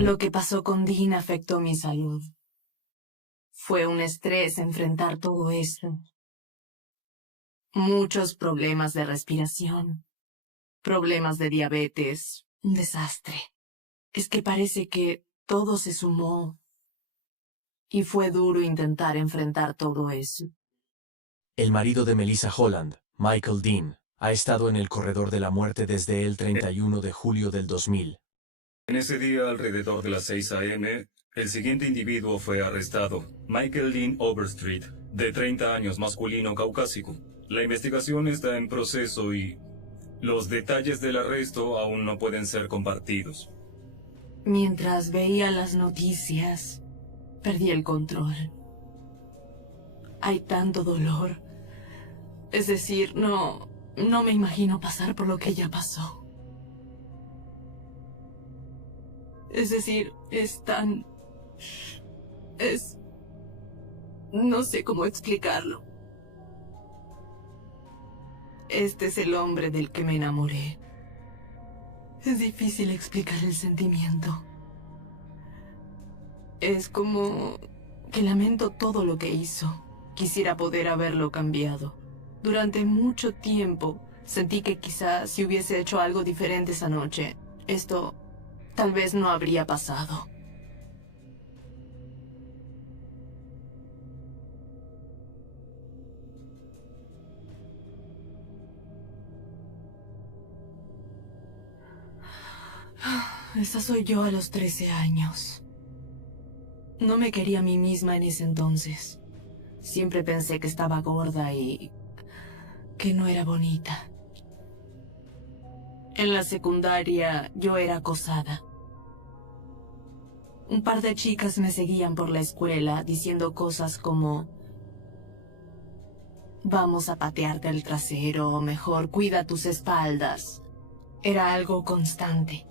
Lo que pasó con Dean afectó mi salud. Fue un estrés enfrentar todo eso. Muchos problemas de respiración, problemas de diabetes, un desastre. Es que parece que todo se sumó y fue duro intentar enfrentar todo eso. El marido de Melissa Holland, Michael Dean, ha estado en el corredor de la muerte desde el 31 de julio del 2000. En ese día, alrededor de las 6 a.m., el siguiente individuo fue arrestado, Michael Dean Overstreet, de 30 años, masculino caucásico. La investigación está en proceso y los detalles del arresto aún no pueden ser compartidos. Mientras veía las noticias, perdí el control. Hay tanto dolor. Es decir, no me imagino pasar por lo que ella pasó. Es decir, no sé cómo explicarlo. Este es el hombre del que me enamoré. Es difícil explicar el sentimiento. Es como que lamento todo lo que hizo. Quisiera poder haberlo cambiado. Durante mucho tiempo sentí que quizás si hubiese hecho algo diferente esa noche, esto tal vez no habría pasado. Esa soy yo a los 13 años. No me quería a mí misma en ese entonces. Siempre pensé que estaba gorda y que no era bonita. En la secundaria yo era acosada. Un par de chicas me seguían por la escuela diciendo cosas como: vamos a patearte el trasero, o mejor cuida tus espaldas. Era algo constante.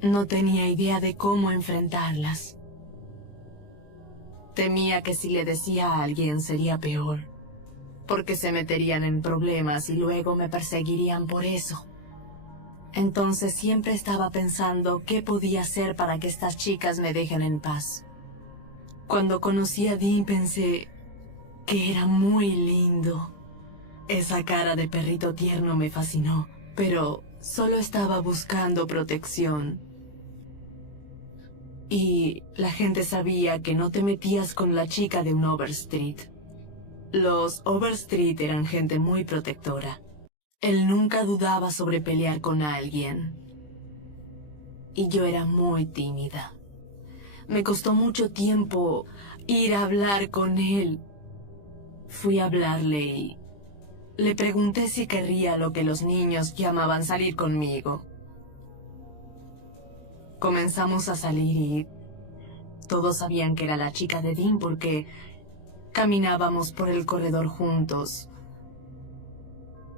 No tenía idea de cómo enfrentarlas. Temía que si le decía a alguien sería peor, porque se meterían en problemas y luego me perseguirían por eso. Entonces siempre estaba pensando qué podía hacer para que estas chicas me dejen en paz. Cuando conocí a Dean pensé que era muy lindo. Esa cara de perrito tierno me fascinó, pero solo estaba buscando protección. Y la gente sabía que no te metías con la chica de un Overstreet. Los Overstreet eran gente muy protectora. Él nunca dudaba sobre pelear con alguien. Y yo era muy tímida. Me costó mucho tiempo ir a hablar con él. Fui a hablarle y le pregunté si querría lo que los niños llamaban salir conmigo. Comenzamos a salir y todos sabían que era la chica de Dean porque caminábamos por el corredor juntos.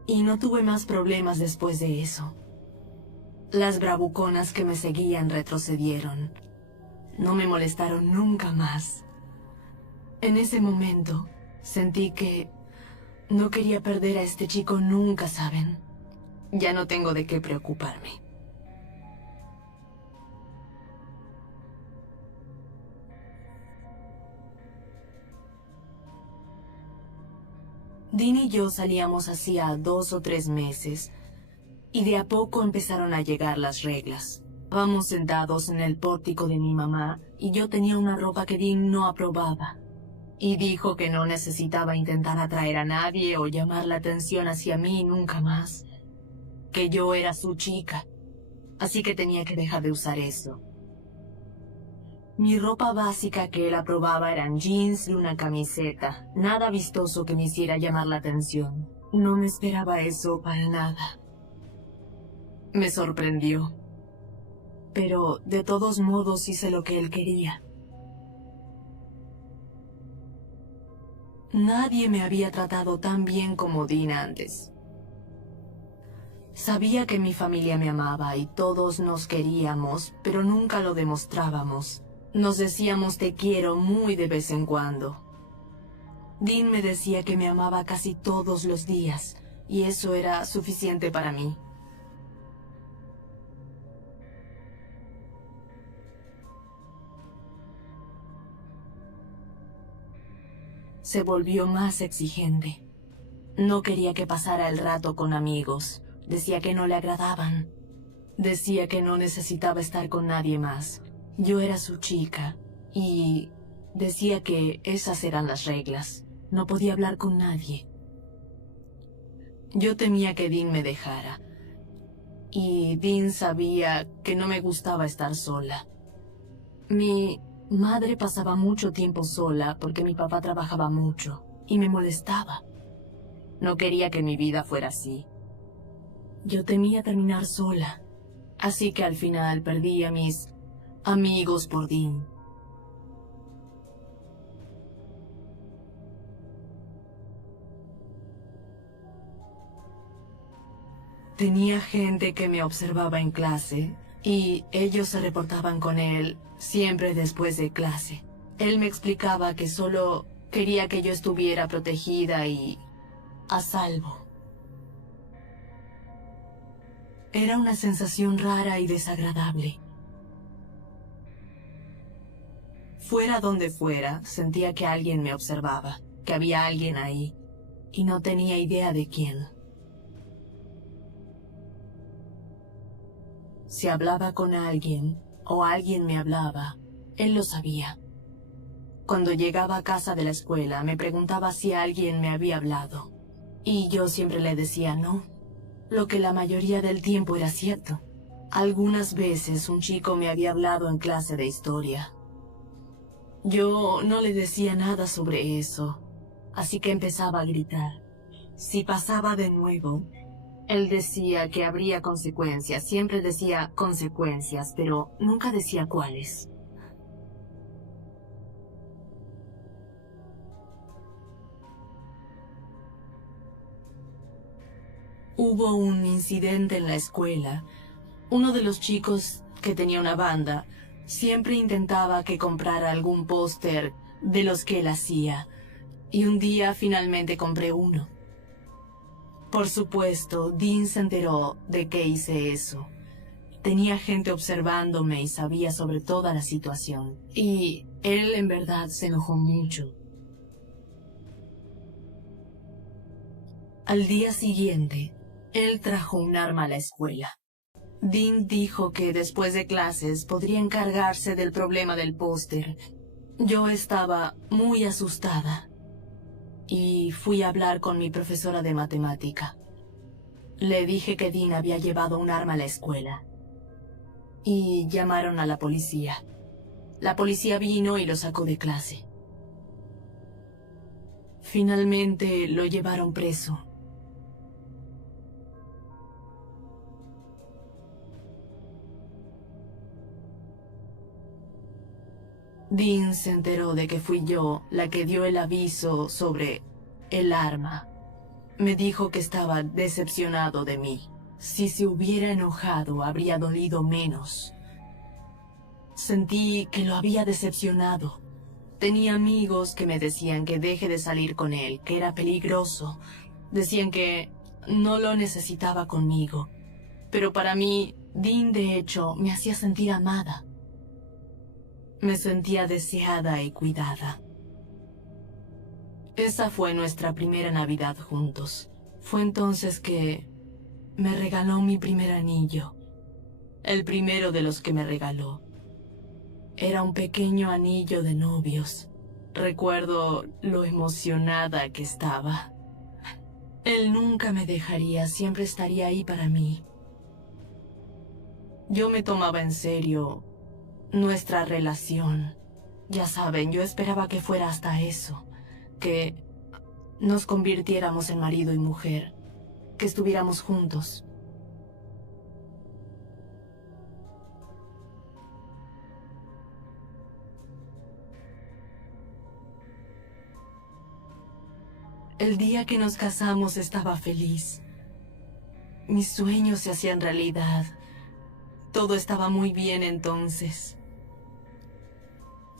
Y no tuve más problemas después de eso. Las bravuconas que me seguían retrocedieron. No me molestaron nunca más. En ese momento, sentí que no quería perder a este chico nunca, ¿saben? Ya no tengo de qué preocuparme. Dean y yo salíamos hacía 2 o 3 meses, y de a poco empezaron a llegar las reglas. Estábamos sentados en el pórtico de mi mamá, y yo tenía una ropa que Dean no aprobaba. Y dijo que no necesitaba intentar atraer a nadie o llamar la atención hacia mí nunca más. Que yo era su chica, así que tenía que dejar de usar eso. Mi ropa básica que él aprobaba eran jeans y una camiseta. Nada vistoso que me hiciera llamar la atención. No me esperaba eso para nada. Me sorprendió. Pero de todos modos hice lo que él quería. Nadie me había tratado tan bien como Dean antes. Sabía que mi familia me amaba y todos nos queríamos, pero nunca lo demostrábamos. Nos decíamos te quiero muy de vez en cuando. Dean me decía que me amaba casi todos los días, y eso era suficiente para mí. se volvió más exigente. No quería que pasara el rato con amigos. Decía que no le agradaban. Decía que no necesitaba estar con nadie más. Yo era su chica y decía que esas eran las reglas. No podía hablar con nadie. Yo temía que Dean me dejara. Y Dean sabía que no me gustaba estar sola. Mi madre pasaba mucho tiempo sola porque mi papá trabajaba mucho y me molestaba. No quería que mi vida fuera así. Yo temía terminar sola, así que al final perdí a mis amigos por Dean. Tenía gente que me observaba en clase y ellos se reportaban con él siempre después de clase. Él me explicaba que solo quería que yo estuviera protegida y a salvo. Era una sensación rara y desagradable. Fuera donde fuera, sentía que alguien me observaba, que había alguien ahí, y no tenía idea de quién. Si hablaba con alguien, o alguien me hablaba, él lo sabía. Cuando llegaba a casa de la escuela, me preguntaba si alguien me había hablado, y yo siempre le decía no, lo que la mayoría del tiempo era cierto. Algunas veces un chico me había hablado en clase de historia. Yo no le decía nada sobre eso, así que empezaba a gritar. Si pasaba de nuevo, él decía que habría consecuencias. Siempre decía consecuencias, pero nunca decía cuáles. Hubo un incidente en la escuela. Uno de los chicos que tenía una banda siempre intentaba que comprara algún póster de los que él hacía, y un día finalmente compré uno. Por supuesto, Dean se enteró de que hice eso. Tenía gente observándome y sabía sobre toda la situación, y él en verdad se enojó mucho. Al día siguiente, él trajo un arma a la escuela. Dean dijo que después de clases podría encargarse del problema del póster. Yo estaba muy asustada y fui a hablar con mi profesora de matemática. Le dije que Dean había llevado un arma a la escuela y llamaron a la policía. La policía vino y lo sacó de clase. Finalmente lo llevaron preso. Dean se enteró de que fui yo la que dio el aviso sobre el arma. Me dijo que estaba decepcionado de mí. Si se hubiera enojado, habría dolido menos. Sentí que lo había decepcionado. Tenía amigos que me decían que deje de salir con él, que era peligroso. Decían que no lo necesitaba conmigo. Pero para mí, Dean de hecho me hacía sentir amada. Me sentía deseada y cuidada. Esa fue nuestra primera Navidad juntos. Fue entonces que me regaló mi primer anillo. El primero de los que me regaló. Era un pequeño anillo de novios. Recuerdo lo emocionada que estaba. Él nunca me dejaría, siempre estaría ahí para mí. Yo me tomaba en serio nuestra relación. Ya saben, yo esperaba que fuera hasta eso, que nos convirtiéramos en marido y mujer, que estuviéramos juntos. El día que nos casamos estaba feliz. Mis sueños se hacían realidad. Todo estaba muy bien entonces.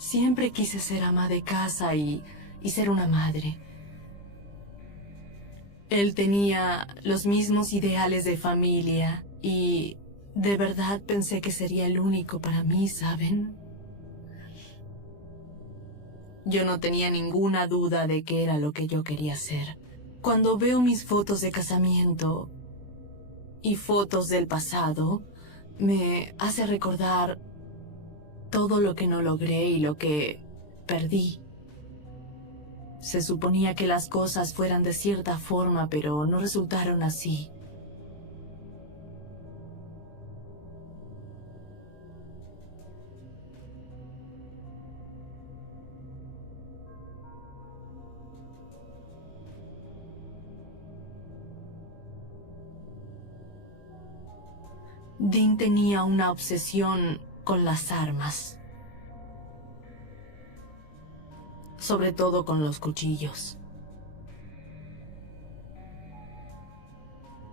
Siempre quise ser ama de casa y ser una madre. Él tenía los mismos ideales de familia y de verdad pensé que sería el único para mí, ¿saben? Yo no tenía ninguna duda de que era lo que yo quería hacer. Cuando veo mis fotos de casamiento y fotos del pasado, me hace recordar todo lo que no logré y lo que perdí. Se suponía que las cosas fueran de cierta forma, pero no resultaron así. Dean tenía una obsesión con las armas, sobre todo con los cuchillos.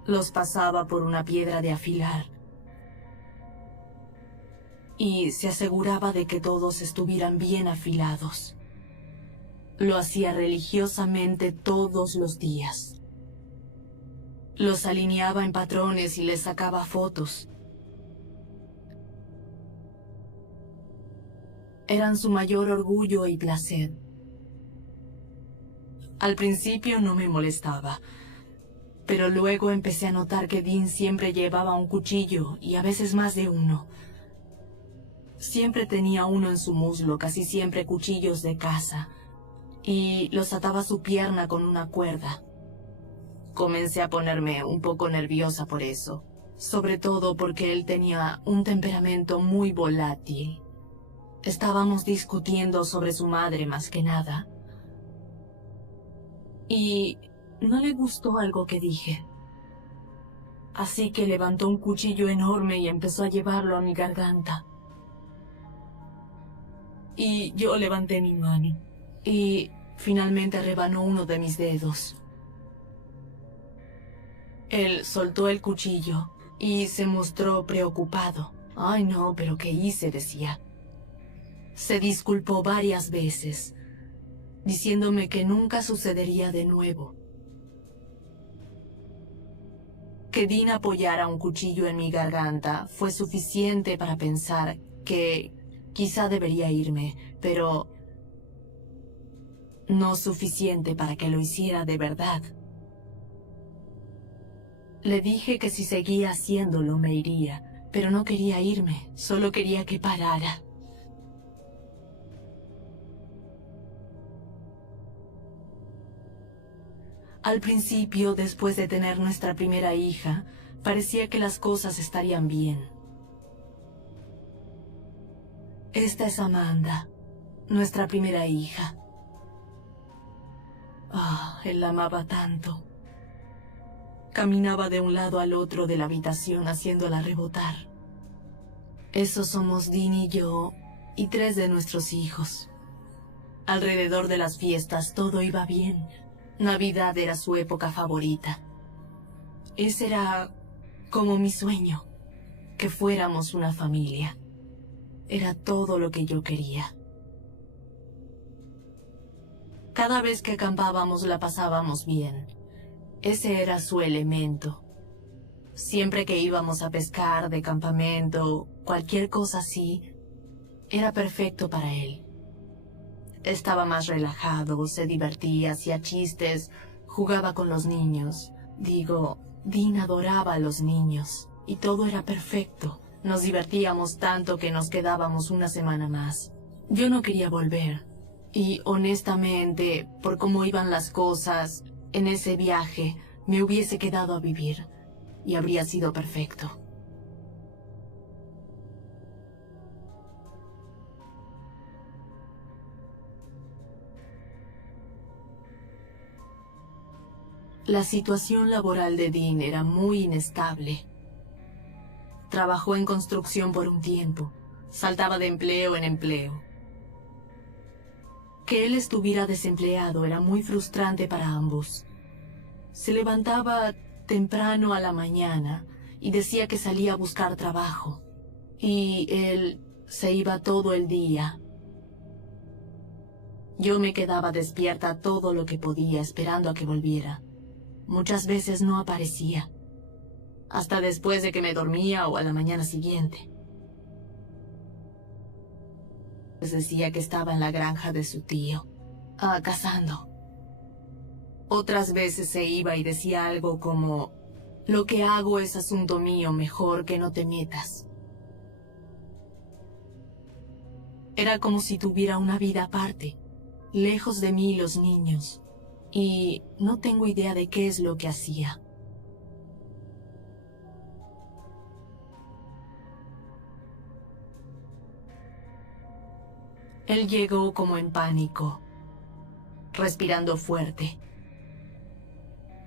Los pasaba por una piedra de afilar y se aseguraba de que todos estuvieran bien afilados. Lo hacía religiosamente todos los días. Los alineaba en patrones y les sacaba fotos. Eran su mayor orgullo y placer. Al principio no me molestaba, pero luego empecé a notar que Dean siempre llevaba un cuchillo y a veces más de uno. Siempre tenía uno en su muslo, casi siempre cuchillos de caza, y los ataba a su pierna con una cuerda. Comencé a ponerme un poco nerviosa por eso, sobre todo porque él tenía un temperamento muy volátil. Estábamos discutiendo sobre su madre más que nada. Y no le gustó algo que dije. Así que levantó un cuchillo enorme y empezó a llevarlo a mi garganta. Y yo levanté mi mano. Y finalmente rebanó uno de mis dedos. Él soltó el cuchillo y se mostró preocupado. «Ay, no, pero ¿qué hice?», decía. Se disculpó varias veces, diciéndome que nunca sucedería de nuevo. Que Dean apoyara un cuchillo en mi garganta fue suficiente para pensar que quizá debería irme, pero no suficiente para que lo hiciera de verdad. Le dije que si seguía haciéndolo me iría, pero no quería irme, solo quería que parara. Al principio, después de tener nuestra primera hija, parecía que las cosas estarían bien. Esta es Amanda, nuestra primera hija. Él la amaba tanto. Caminaba de un lado al otro de la habitación haciéndola rebotar. Esos somos Dean y yo, y 3 de nuestros hijos. Alrededor de las fiestas todo iba bien. Navidad era su época favorita. Ese era como mi sueño, que fuéramos una familia. Era todo lo que yo quería. Cada vez que acampábamos la pasábamos bien. Ese era su elemento. Siempre que íbamos a pescar de campamento, cualquier cosa así, era perfecto para él. Estaba más relajado, se divertía, hacía chistes, jugaba con los niños. Dean adoraba a los niños, y todo era perfecto. Nos divertíamos tanto que nos quedábamos una semana más. Yo no quería volver, y honestamente, por cómo iban las cosas, en ese viaje me hubiese quedado a vivir, y habría sido perfecto. La situación laboral de Dean era muy inestable. Trabajó en construcción por un tiempo, saltaba de empleo en empleo. Que él estuviera desempleado era muy frustrante para ambos. Se levantaba temprano a la mañana y decía que salía a buscar trabajo. Y él se iba todo el día. Yo me quedaba despierta todo lo que podía esperando a que volviera. Muchas veces no aparecía, hasta después de que me dormía o a la mañana siguiente. Les decía que estaba en la granja de su tío, cazando. Otras veces se iba y decía algo como: lo que hago es asunto mío, mejor que no te metas. Era como si tuviera una vida aparte, lejos de mí y los niños, y no tengo idea de qué es lo que hacía. Él llegó como en pánico, respirando fuerte.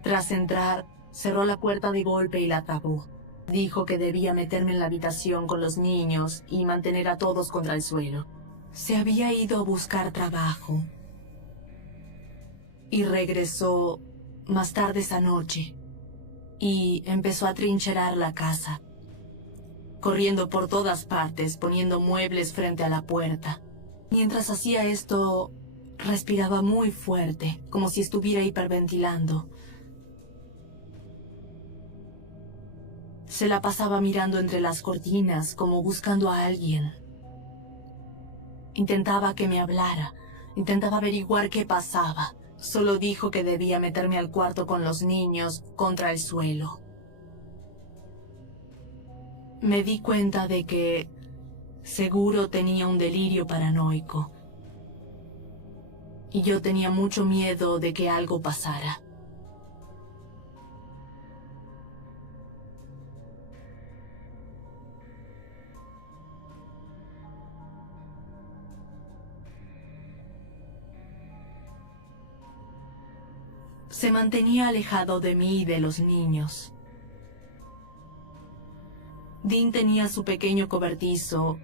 Tras entrar, cerró la puerta de golpe y la tapó. Dijo que debía meterme en la habitación con los niños y mantener a todos contra el suelo. Se había ido a buscar trabajo y regresó más tarde esa noche y empezó a trincherar la casa, corriendo por todas partes, poniendo muebles frente a la puerta. Mientras hacía esto, respiraba muy fuerte, como si estuviera hiperventilando. Se la pasaba mirando entre las cortinas, como buscando a alguien. Intentaba que me hablara, intentaba averiguar qué pasaba. Solo dijo que debía meterme al cuarto con los niños, contra el suelo. Me di cuenta de que seguro tenía un delirio paranoico. Y yo tenía mucho miedo de que algo pasara. Se mantenía alejado de mí y de los niños. Dean tenía su pequeño cobertizo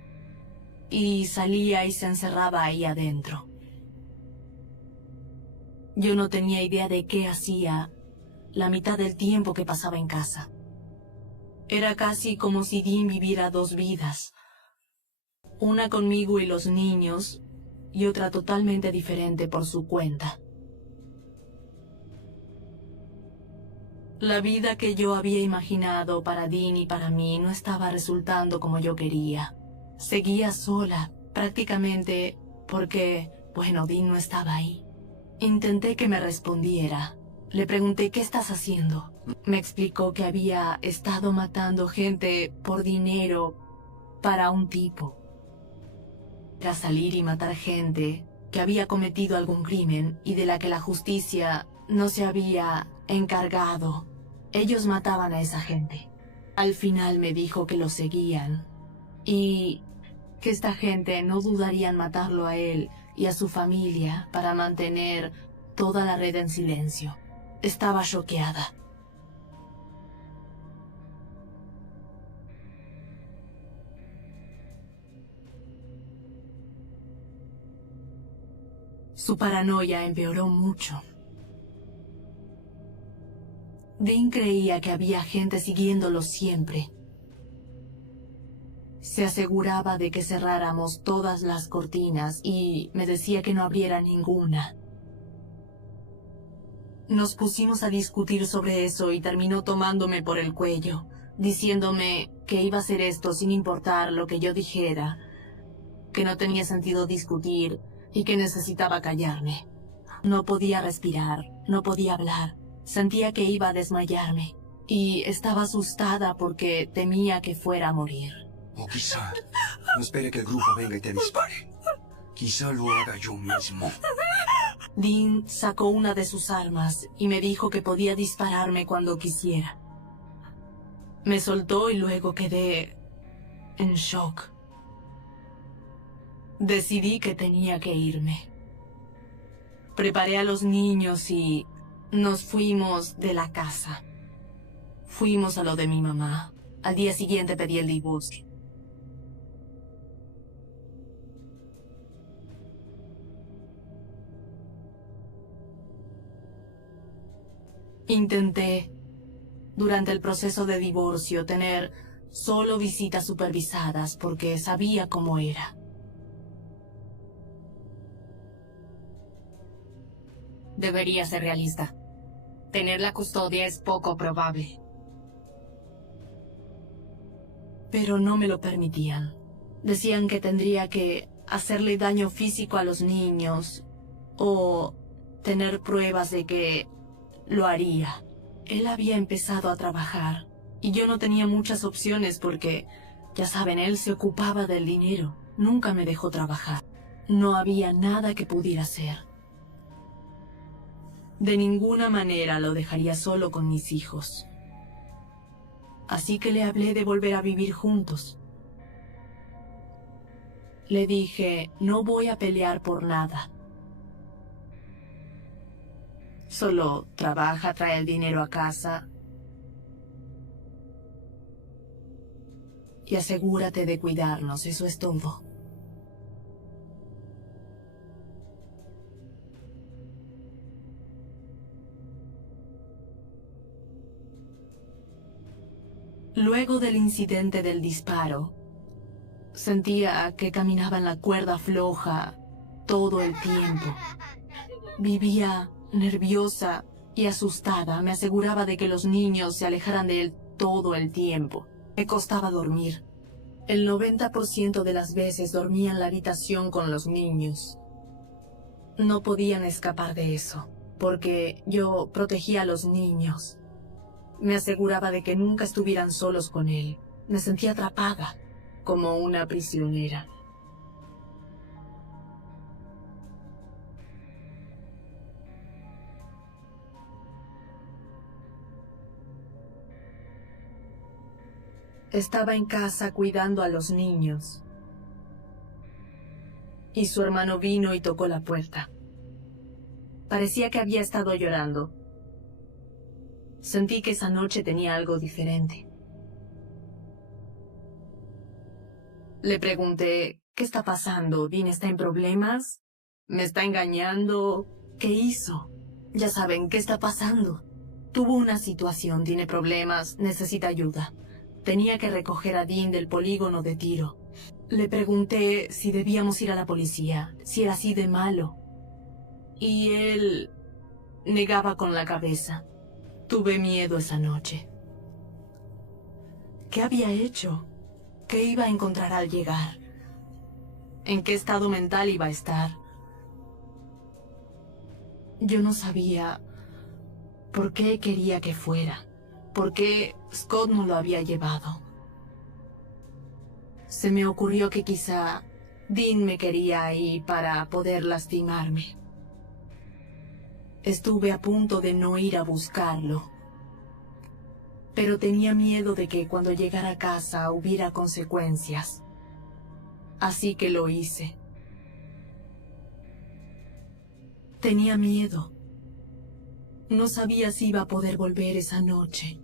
y salía y se encerraba ahí adentro. Yo no tenía idea de qué hacía la mitad del tiempo que pasaba en casa. Era casi como si Dean viviera dos vidas. Una conmigo y los niños, y otra totalmente diferente por su cuenta. La vida que yo había imaginado para Dean y para mí no estaba resultando como yo quería. Seguía sola, prácticamente porque, bueno, Dean no estaba ahí. Intenté que me respondiera. Le pregunté: ¿qué estás haciendo? Me explicó que había estado matando gente por dinero para un tipo. Era salir y matar gente que había cometido algún crimen y de la que la justicia no se había encargado. Ellos mataban a esa gente. Al final me dijo que lo seguían y que esta gente no dudaría en matarlo a él y a su familia para mantener toda la red en silencio. Estaba choqueada. Su paranoia empeoró mucho. Dean creía que había gente siguiéndolo siempre. Se aseguraba de que cerráramos todas las cortinas y me decía que no abriera ninguna. Nos pusimos a discutir sobre eso y terminó tomándome por el cuello, diciéndome que iba a hacer esto sin importar lo que yo dijera, que no tenía sentido discutir y que necesitaba callarme. No podía respirar, no podía hablar. Sentía que iba a desmayarme y estaba asustada porque temía que fuera a morir. O quizá no espere que el grupo venga y te dispare. Quizá lo haga yo mismo. Dean sacó una de sus armas y me dijo que podía dispararme cuando quisiera. Me soltó y luego quedé en shock. Decidí que tenía que irme. Preparé a los niños y nos fuimos de la casa. Fuimos a lo de mi mamá. Al día siguiente pedí el divorcio. Intenté, durante el proceso de divorcio, tener solo visitas supervisadas porque sabía cómo era. Debería ser realista. Tener la custodia es poco probable. Pero no me lo permitían. Decían que tendría que hacerle daño físico a los niños o tener pruebas de que lo haría. Él había empezado a trabajar y yo no tenía muchas opciones porque, ya saben, él se ocupaba del dinero. Nunca me dejó trabajar. No había nada que pudiera hacer. De ninguna manera lo dejaría solo con mis hijos. Así que le hablé de volver a vivir juntos. Le dije, no voy a pelear por nada. Solo trabaja, trae el dinero a casa y asegúrate de cuidarnos, eso es todo. Luego del incidente del disparo, sentía que caminaba en la cuerda floja todo el tiempo. Vivía nerviosa y asustada. Me aseguraba de que los niños se alejaran de él todo el tiempo. Me costaba dormir. El 90% de las veces dormía en la habitación con los niños. No podían escapar de eso, porque yo protegía a los niños. Me aseguraba de que nunca estuvieran solos con él. Me sentía atrapada, como una prisionera. Estaba en casa cuidando a los niños. Y su hermano vino y tocó la puerta. Parecía que había estado llorando. Sentí que esa noche tenía algo diferente. Le pregunté, ¿qué está pasando? ¿Dean está en problemas? ¿Me está engañando? ¿Qué hizo? Ya saben, ¿qué está pasando? Tuvo una situación, tiene problemas, necesita ayuda. Tenía que recoger a Dean del polígono de tiro. Le pregunté si debíamos ir a la policía, si era así de malo. Y él negaba con la cabeza. Tuve miedo esa noche. ¿Qué había hecho? ¿Qué iba a encontrar al llegar? ¿En qué estado mental iba a estar? Yo no sabía por qué quería que fuera. ¿Por qué Scott no lo había llevado? Se me ocurrió que quizá Dean me quería ahí para poder lastimarme. Estuve a punto de no ir a buscarlo, pero tenía miedo de que cuando llegara a casa hubiera consecuencias. Así que lo hice. Tenía miedo. No sabía si iba a poder volver esa noche.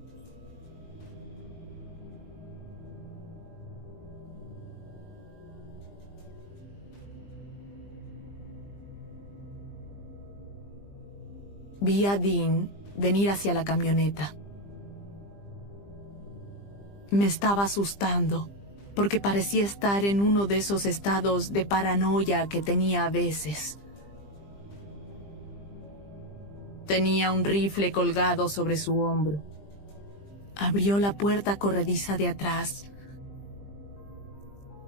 Vi a Dean venir hacia la camioneta. Me estaba asustando, porque parecía estar en uno de esos estados de paranoia que tenía a veces. Tenía un rifle colgado sobre su hombro. Abrió la puerta corrediza de atrás.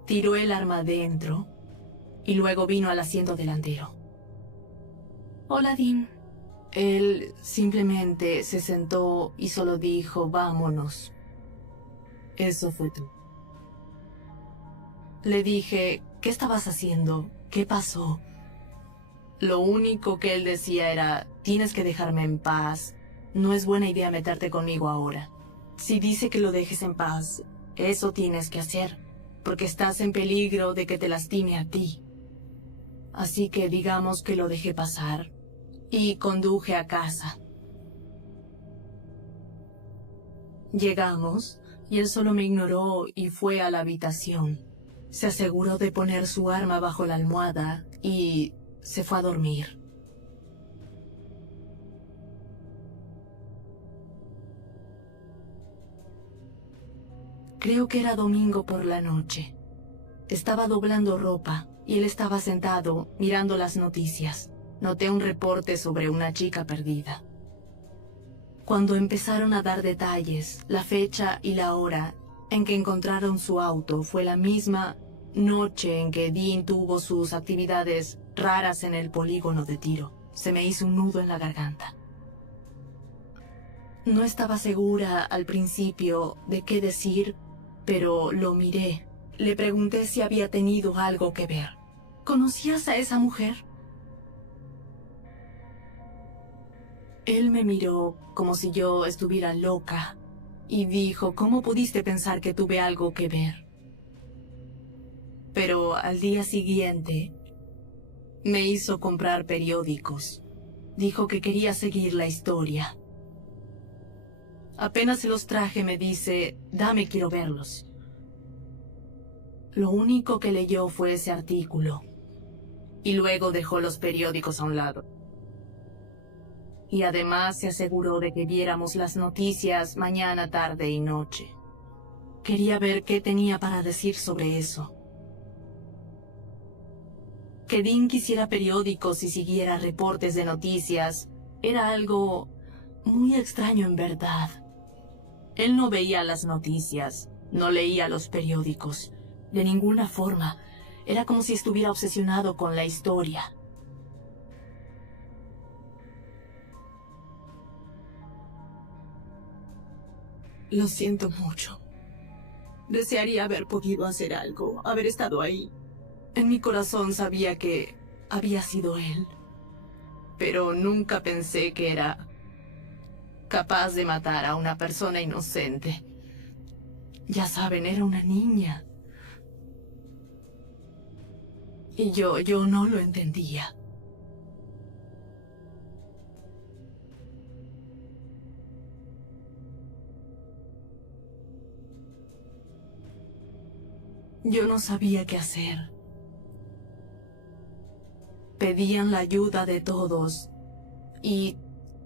Tiró el arma dentro y luego vino al asiento delantero. Hola, Dean. Él simplemente se sentó y solo dijo, vámonos. Eso fue todo. Le dije, ¿qué estabas haciendo? ¿Qué pasó? Lo único que él decía era, tienes que dejarme en paz. No es buena idea meterte conmigo ahora. Si dice que lo dejes en paz, eso tienes que hacer, porque estás en peligro de que te lastime a ti. Así que digamos que lo dejé pasar y conduje a casa. Llegamos y él solo me ignoró y fue a la habitación. Se aseguró de poner su arma bajo la almohada y se fue a dormir. Creo que era domingo por la noche. Estaba doblando ropa y él estaba sentado mirando las noticias. Noté un reporte sobre una chica perdida. Cuando empezaron a dar detalles, la fecha y la hora en que encontraron su auto fue la misma noche en que Dean tuvo sus actividades raras en el polígono de tiro, se me hizo un nudo en la garganta. No estaba segura al principio de qué decir, pero lo miré. Le pregunté si había tenido algo que ver. ¿Conocías a esa mujer? Él me miró como si yo estuviera loca y dijo, ¿cómo pudiste pensar que tuve algo que ver? Pero al día siguiente me hizo comprar periódicos. Dijo que quería seguir la historia. Apenas se los traje, me dice, dame, quiero verlos. Lo único que leyó fue ese artículo. Y luego dejó los periódicos a un lado. Y además se aseguró de que viéramos las noticias mañana, tarde y noche. Quería ver qué tenía para decir sobre eso. Que Dean quisiera periódicos y siguiera reportes de noticias era algo muy extraño en verdad. Él no veía las noticias, no leía los periódicos, de ninguna forma. Era como si estuviera obsesionado con la historia. Lo siento mucho. Desearía haber podido hacer algo, haber estado ahí. En mi corazón sabía que había sido él, pero nunca pensé que era capaz de matar a una persona inocente. Ya saben, era una niña. Y yo no lo entendía. Yo no sabía qué hacer. Pedían la ayuda de todos y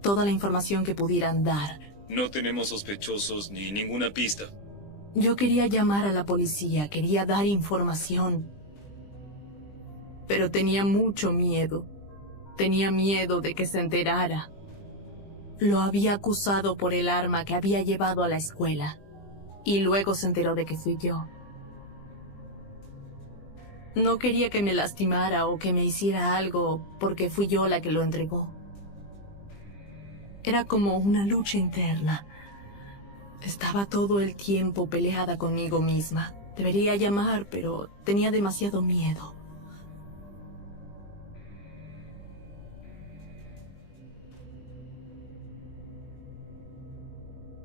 toda la información que pudieran dar. No tenemos sospechosos ni ninguna pista. Yo quería llamar a la policía, quería dar información. Pero tenía mucho miedo. Tenía miedo de que se enterara. Lo había acusado por el arma que había llevado a la escuela. Y luego se enteró de que fui yo. No quería que me lastimara o que me hiciera algo porque fui yo la que lo entregó. Era como una lucha interna. Estaba todo el tiempo peleada conmigo misma. Debería llamar, pero tenía demasiado miedo.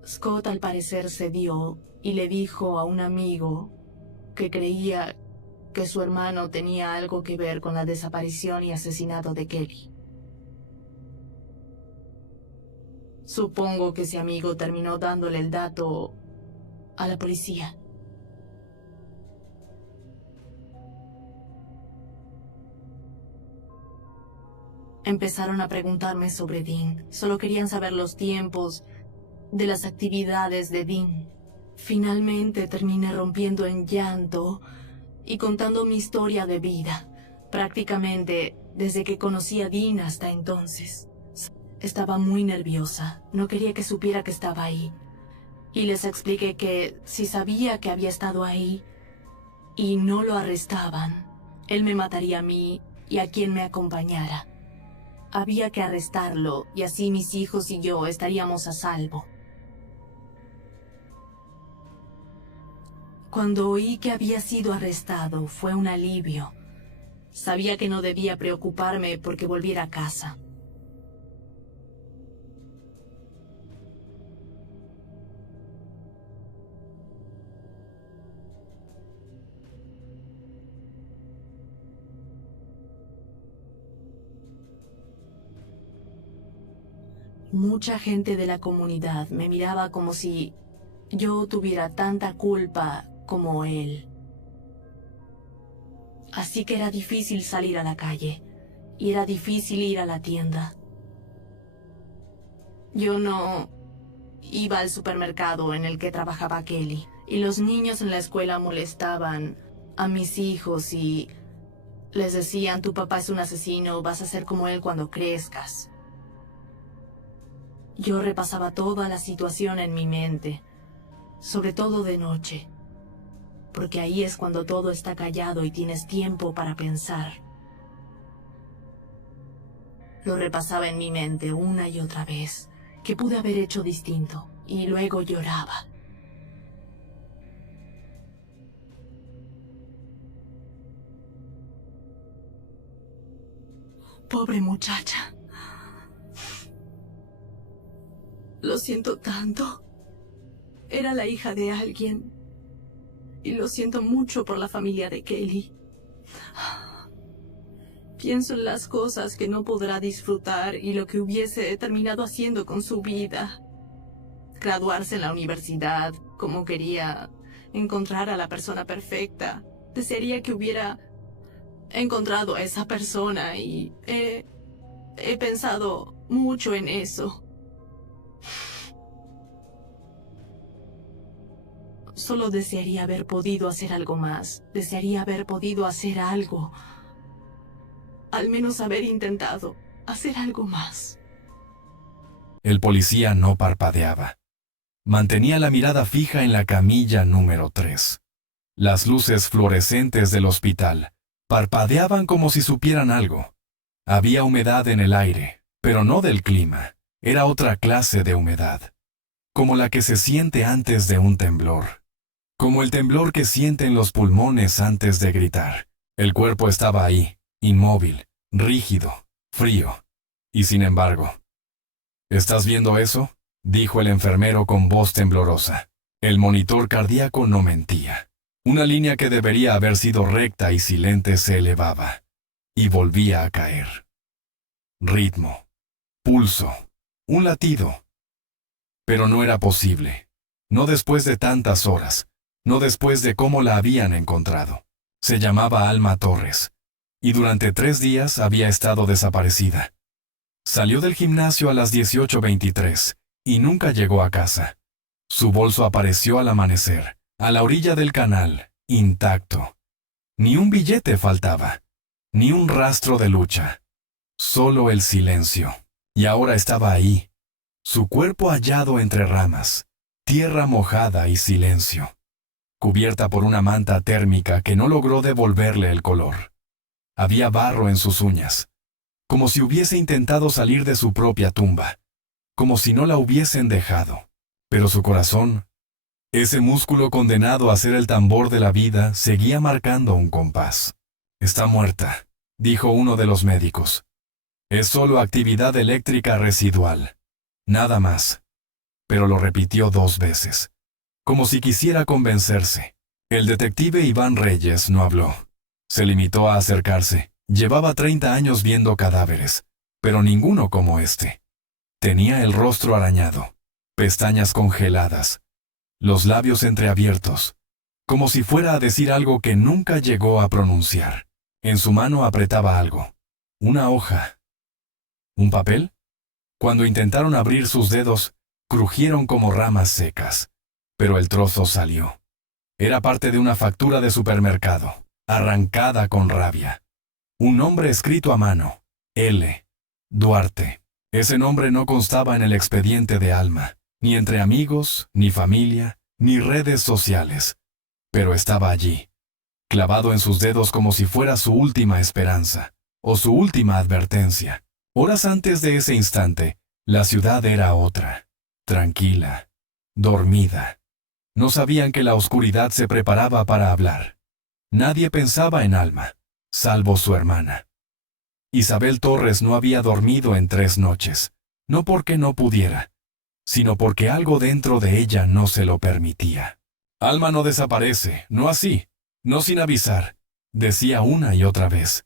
Scott al parecer cedió y le dijo a un amigo que creía que su hermano tenía algo que ver con la desaparición y asesinato de Kelly. Supongo que ese amigo terminó dándole el dato a la policía. Empezaron a preguntarme sobre Dean. Solo querían saber los tiempos de las actividades de Dean. Finalmente terminé rompiendo en llanto y contando mi historia de vida, prácticamente desde que conocí a Dean hasta entonces. Estaba muy nerviosa, no quería que supiera que estaba ahí. Y les expliqué que si sabía que había estado ahí y no lo arrestaban, él me mataría a mí y a quien me acompañara. Había que arrestarlo y así mis hijos y yo estaríamos a salvo. Cuando oí que había sido arrestado, fue un alivio. Sabía que no debía preocuparme porque volviera a casa. Mucha gente de la comunidad me miraba como si yo tuviera tanta culpa como él. Así que era difícil salir a la calle y era difícil ir a la tienda. Yo no iba al supermercado en el que trabajaba Kelly y los niños en la escuela molestaban a mis hijos y les decían, tu papá es un asesino, vas a ser como él cuando crezcas. Yo repasaba toda la situación en mi mente, sobre todo de noche. porque ahí es cuando todo está callado y tienes tiempo para pensar. Lo repasaba en mi mente una y otra vez, que pude haber hecho distinto, y luego lloraba. Pobre muchacha. Lo siento tanto. Era la hija de alguien. Y lo siento mucho por la familia de Kelly. Pienso en las cosas que no podrá disfrutar y lo que hubiese terminado haciendo con su vida. Graduarse en la universidad, como quería, encontrar a la persona perfecta. Desearía que hubiera encontrado a esa persona y he pensado mucho en eso. Solo desearía haber podido hacer algo más. Desearía haber podido hacer algo. Al menos haber intentado hacer algo más. El policía no parpadeaba. Mantenía la mirada fija en la camilla número 3. Las luces fluorescentes del hospital parpadeaban como si supieran algo. Había humedad en el aire, pero no del clima. Era otra clase de humedad, como la que se siente antes de un temblor. Como el temblor que sienten los pulmones antes de gritar. El cuerpo estaba ahí, inmóvil, rígido, frío. Y sin embargo, ¿estás viendo eso?, dijo el enfermero con voz temblorosa. El monitor cardíaco no mentía. Una línea que debería haber sido recta y silente se elevaba, y volvía a caer. Ritmo, pulso, un latido. Pero no era posible. No después de tantas horas. No después de cómo la habían encontrado. Se llamaba Alma Torres, y durante 3 días había estado desaparecida. Salió del gimnasio a las 18:23, y nunca llegó a casa. Su bolso apareció al amanecer, a la orilla del canal, intacto. Ni un billete faltaba, ni un rastro de lucha. Solo el silencio. Y ahora estaba ahí, su cuerpo hallado entre ramas, tierra mojada y silencio, cubierta por una manta térmica que no logró devolverle el color. Había barro en sus uñas, como si hubiese intentado salir de su propia tumba, como si no la hubiesen dejado. Pero su corazón, ese músculo condenado a ser el tambor de la vida, seguía marcando un compás. Está muerta, dijo uno de los médicos. Es solo actividad eléctrica residual. Nada más. Pero lo repitió 2 veces, como si quisiera convencerse. El detective Iván Reyes no habló. Se limitó a acercarse. Llevaba 30 años viendo cadáveres, pero ninguno como este. Tenía el rostro arañado, pestañas congeladas, los labios entreabiertos, como si fuera a decir algo que nunca llegó a pronunciar. En su mano apretaba algo. Una hoja. ¿Un papel? Cuando intentaron abrir sus dedos, crujieron como ramas secas. Pero el trozo salió. Era parte de una factura de supermercado, arrancada con rabia. Un nombre escrito a mano. L. Duarte. Ese nombre no constaba en el expediente de Alma, ni entre amigos, ni familia, ni redes sociales. Pero estaba allí, clavado en sus dedos como si fuera su última esperanza, o su última advertencia. Horas antes de ese instante, la ciudad era otra, tranquila, dormida. No sabían que la oscuridad se preparaba para hablar. Nadie pensaba en Alma, salvo su hermana. Isabel Torres no había dormido en 3 noches, no porque no pudiera, sino porque algo dentro de ella no se lo permitía. Alma no desaparece, no así, no sin avisar, decía una y otra vez.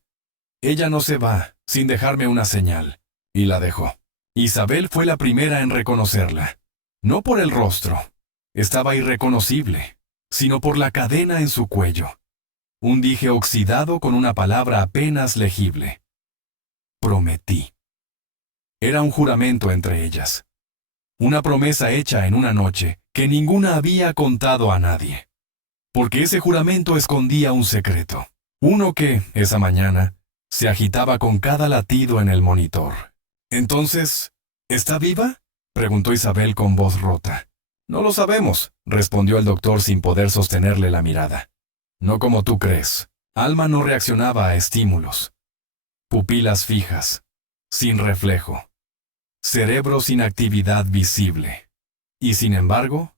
Ella no se va, sin dejarme una señal, y la dejó. Isabel fue la primera en reconocerla, no por el rostro, estaba irreconocible, sino por la cadena en su cuello. Un dije oxidado con una palabra apenas legible. Prometí. Era un juramento entre ellas. Una promesa hecha en una noche que ninguna había contado a nadie. Porque ese juramento escondía un secreto. Uno que, esa mañana, se agitaba con cada latido en el monitor. Entonces, ¿está viva?, preguntó Isabel con voz rota. No lo sabemos, respondió el doctor sin poder sostenerle la mirada. No como tú crees. Alma no reaccionaba a estímulos. Pupilas fijas, sin reflejo. Cerebro sin actividad visible. Y sin embargo,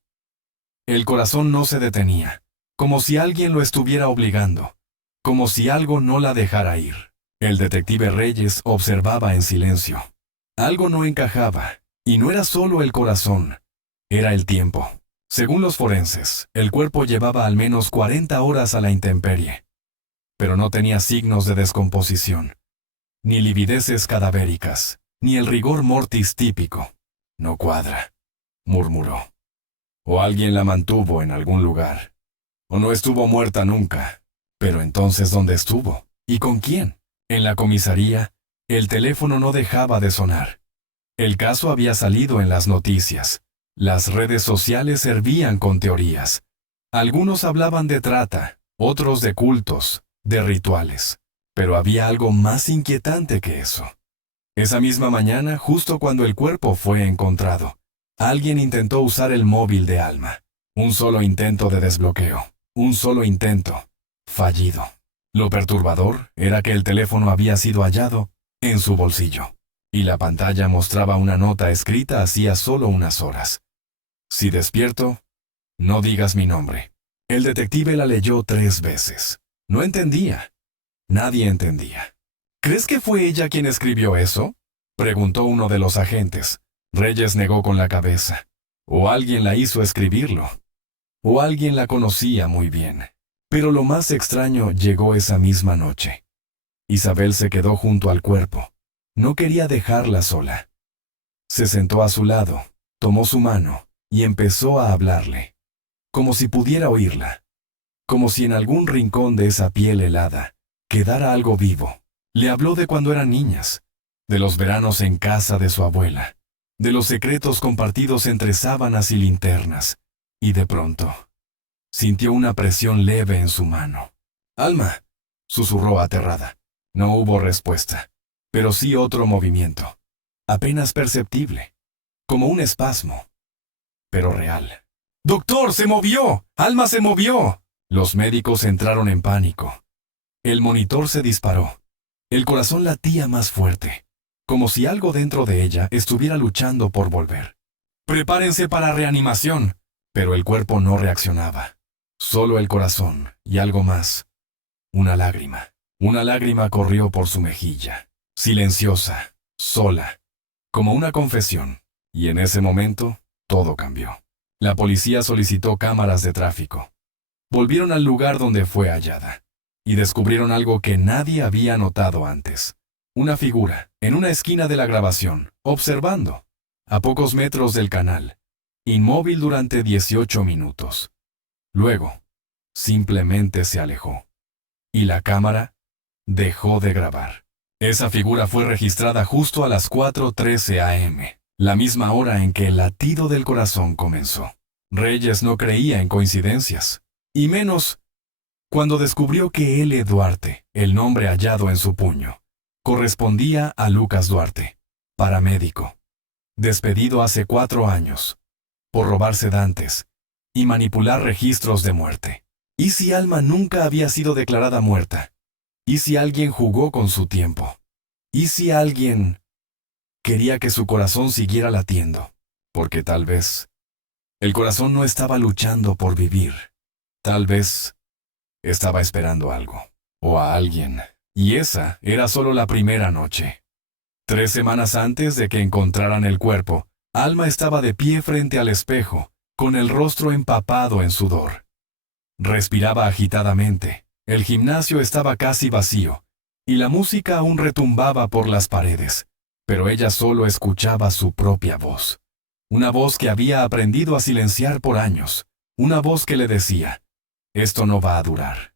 el corazón no se detenía, como si alguien lo estuviera obligando, como si algo no la dejara ir. El detective Reyes observaba en silencio. Algo no encajaba, y no era solo el corazón, era el tiempo. Según los forenses, el cuerpo llevaba al menos 40 horas a la intemperie, pero no tenía signos de descomposición, ni livideces cadavéricas, ni el rigor mortis típico. No cuadra, murmuró. O alguien la mantuvo en algún lugar, o no estuvo muerta nunca. Pero entonces, ¿dónde estuvo? ¿Y con quién? En la comisaría, el teléfono no dejaba de sonar. El caso había salido en las noticias. Las redes sociales servían con teorías. Algunos hablaban de trata, otros de cultos, de rituales. Pero había algo más inquietante que eso. Esa misma mañana, justo cuando el cuerpo fue encontrado, alguien intentó usar el móvil de Alma. Un solo intento de desbloqueo. Un solo intento. Fallido. Lo perturbador era que el teléfono había sido hallado en su bolsillo, y la pantalla mostraba una nota escrita hacía solo unas horas. Si despierto, no digas mi nombre. El detective la leyó 3 veces. No entendía. Nadie entendía. ¿Crees que fue ella quien escribió eso?, preguntó uno de los agentes. Reyes negó con la cabeza. O alguien la hizo escribirlo. O alguien la conocía muy bien. Pero lo más extraño llegó esa misma noche. Isabel se quedó junto al cuerpo. No quería dejarla sola. Se sentó a su lado, tomó su mano y empezó a hablarle. Como si pudiera oírla. Como si en algún rincón de esa piel helada quedara algo vivo. Le habló de cuando eran niñas, de los veranos en casa de su abuela, de los secretos compartidos entre sábanas y linternas, y de pronto sintió una presión leve en su mano. «Alma», susurró aterrada. No hubo respuesta, pero sí otro movimiento, apenas perceptible, como un espasmo, pero real. «¡Doctor, se movió! ¡Alma se movió!». Los médicos entraron en pánico. El monitor se disparó. El corazón latía más fuerte, como si algo dentro de ella estuviera luchando por volver. «Prepárense para reanimación». Pero el cuerpo no reaccionaba. Solo el corazón y algo más. Una lágrima. Una lágrima corrió por su mejilla. Silenciosa, sola, como una confesión. Y en ese momento, todo cambió. La policía solicitó cámaras de tráfico. Volvieron al lugar donde fue hallada. Y descubrieron algo que nadie había notado antes. Una figura, en una esquina de la grabación, observando, a pocos metros del canal, inmóvil durante 18 minutos. Luego, simplemente se alejó. Y la cámara dejó de grabar. Esa figura fue registrada justo a las 4:13 a.m., la misma hora en que el latido del corazón comenzó. Reyes no creía en coincidencias, y menos cuando descubrió que L. Duarte, el nombre hallado en su puño, correspondía a Lucas Duarte, paramédico, despedido hace 4 años, por robar sedantes y manipular registros de muerte. ¿Y si Alma nunca había sido declarada muerta? ¿Y si alguien jugó con su tiempo? ¿Y si alguien quería que su corazón siguiera latiendo? Porque tal vez el corazón no estaba luchando por vivir. Tal vez estaba esperando algo, o a alguien. Y esa era solo la primera noche. 3 semanas antes de que encontraran el cuerpo, Alma estaba de pie frente al espejo, con el rostro empapado en sudor. Respiraba agitadamente, el gimnasio estaba casi vacío, y la música aún retumbaba por las paredes, pero ella solo escuchaba su propia voz. Una voz que había aprendido a silenciar por años, una voz que le decía: «Esto no va a durar.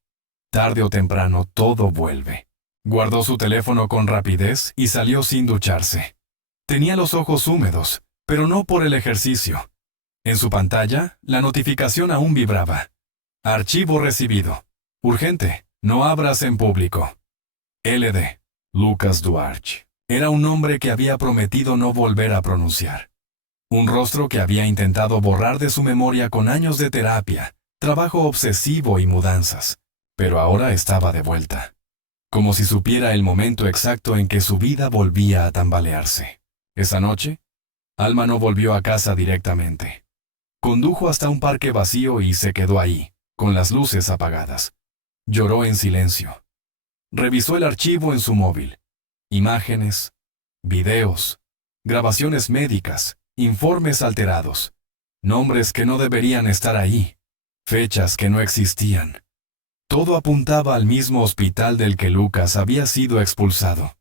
Tarde o temprano todo vuelve». Guardó su teléfono con rapidez y salió sin ducharse. Tenía los ojos húmedos, pero no por el ejercicio. En su pantalla, la notificación aún vibraba. Archivo recibido. Urgente, no abras en público. LD. Lucas Duarte. Era un nombre que había prometido no volver a pronunciar. Un rostro que había intentado borrar de su memoria con años de terapia, trabajo obsesivo y mudanzas. pero ahora estaba de vuelta, como si supiera el momento exacto en que su vida volvía a tambalearse. Esa noche, Alma no volvió a casa directamente. Condujo hasta un parque vacío y se quedó ahí, con las luces apagadas. Lloró en silencio. Revisó el archivo en su móvil. Imágenes, videos, grabaciones médicas, informes alterados, nombres que no deberían estar ahí, fechas que no existían. Todo apuntaba al mismo hospital del que Lucas había sido expulsado,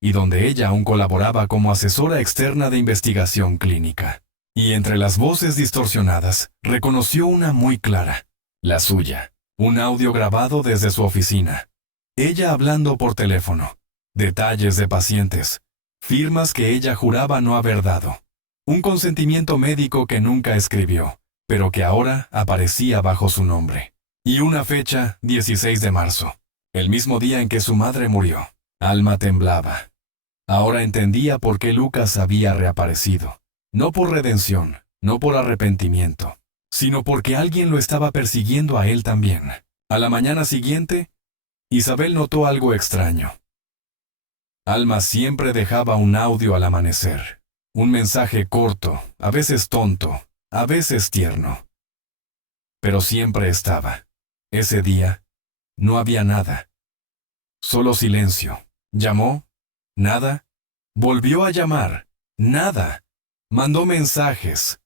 y donde ella aún colaboraba como asesora externa de investigación clínica. Y entre las voces distorsionadas, reconoció una muy clara, la suya, un audio grabado desde su oficina. Ella hablando por teléfono, detalles de pacientes, firmas que ella juraba no haber dado, un consentimiento médico que nunca escribió, pero que ahora aparecía bajo su nombre. Y una fecha, 16 de marzo, el mismo día en que su madre murió. Alma temblaba. Ahora entendía por qué Lucas había reaparecido. No por redención, no por arrepentimiento, sino porque alguien lo estaba persiguiendo a él también. A la mañana siguiente, Isabel notó algo extraño. Alma siempre dejaba un audio al amanecer, un mensaje corto, a veces tonto, a veces tierno. Pero siempre estaba. Ese día, no había nada. Solo silencio. Llamó, nada. Volvió a llamar, nada. Mandó mensajes,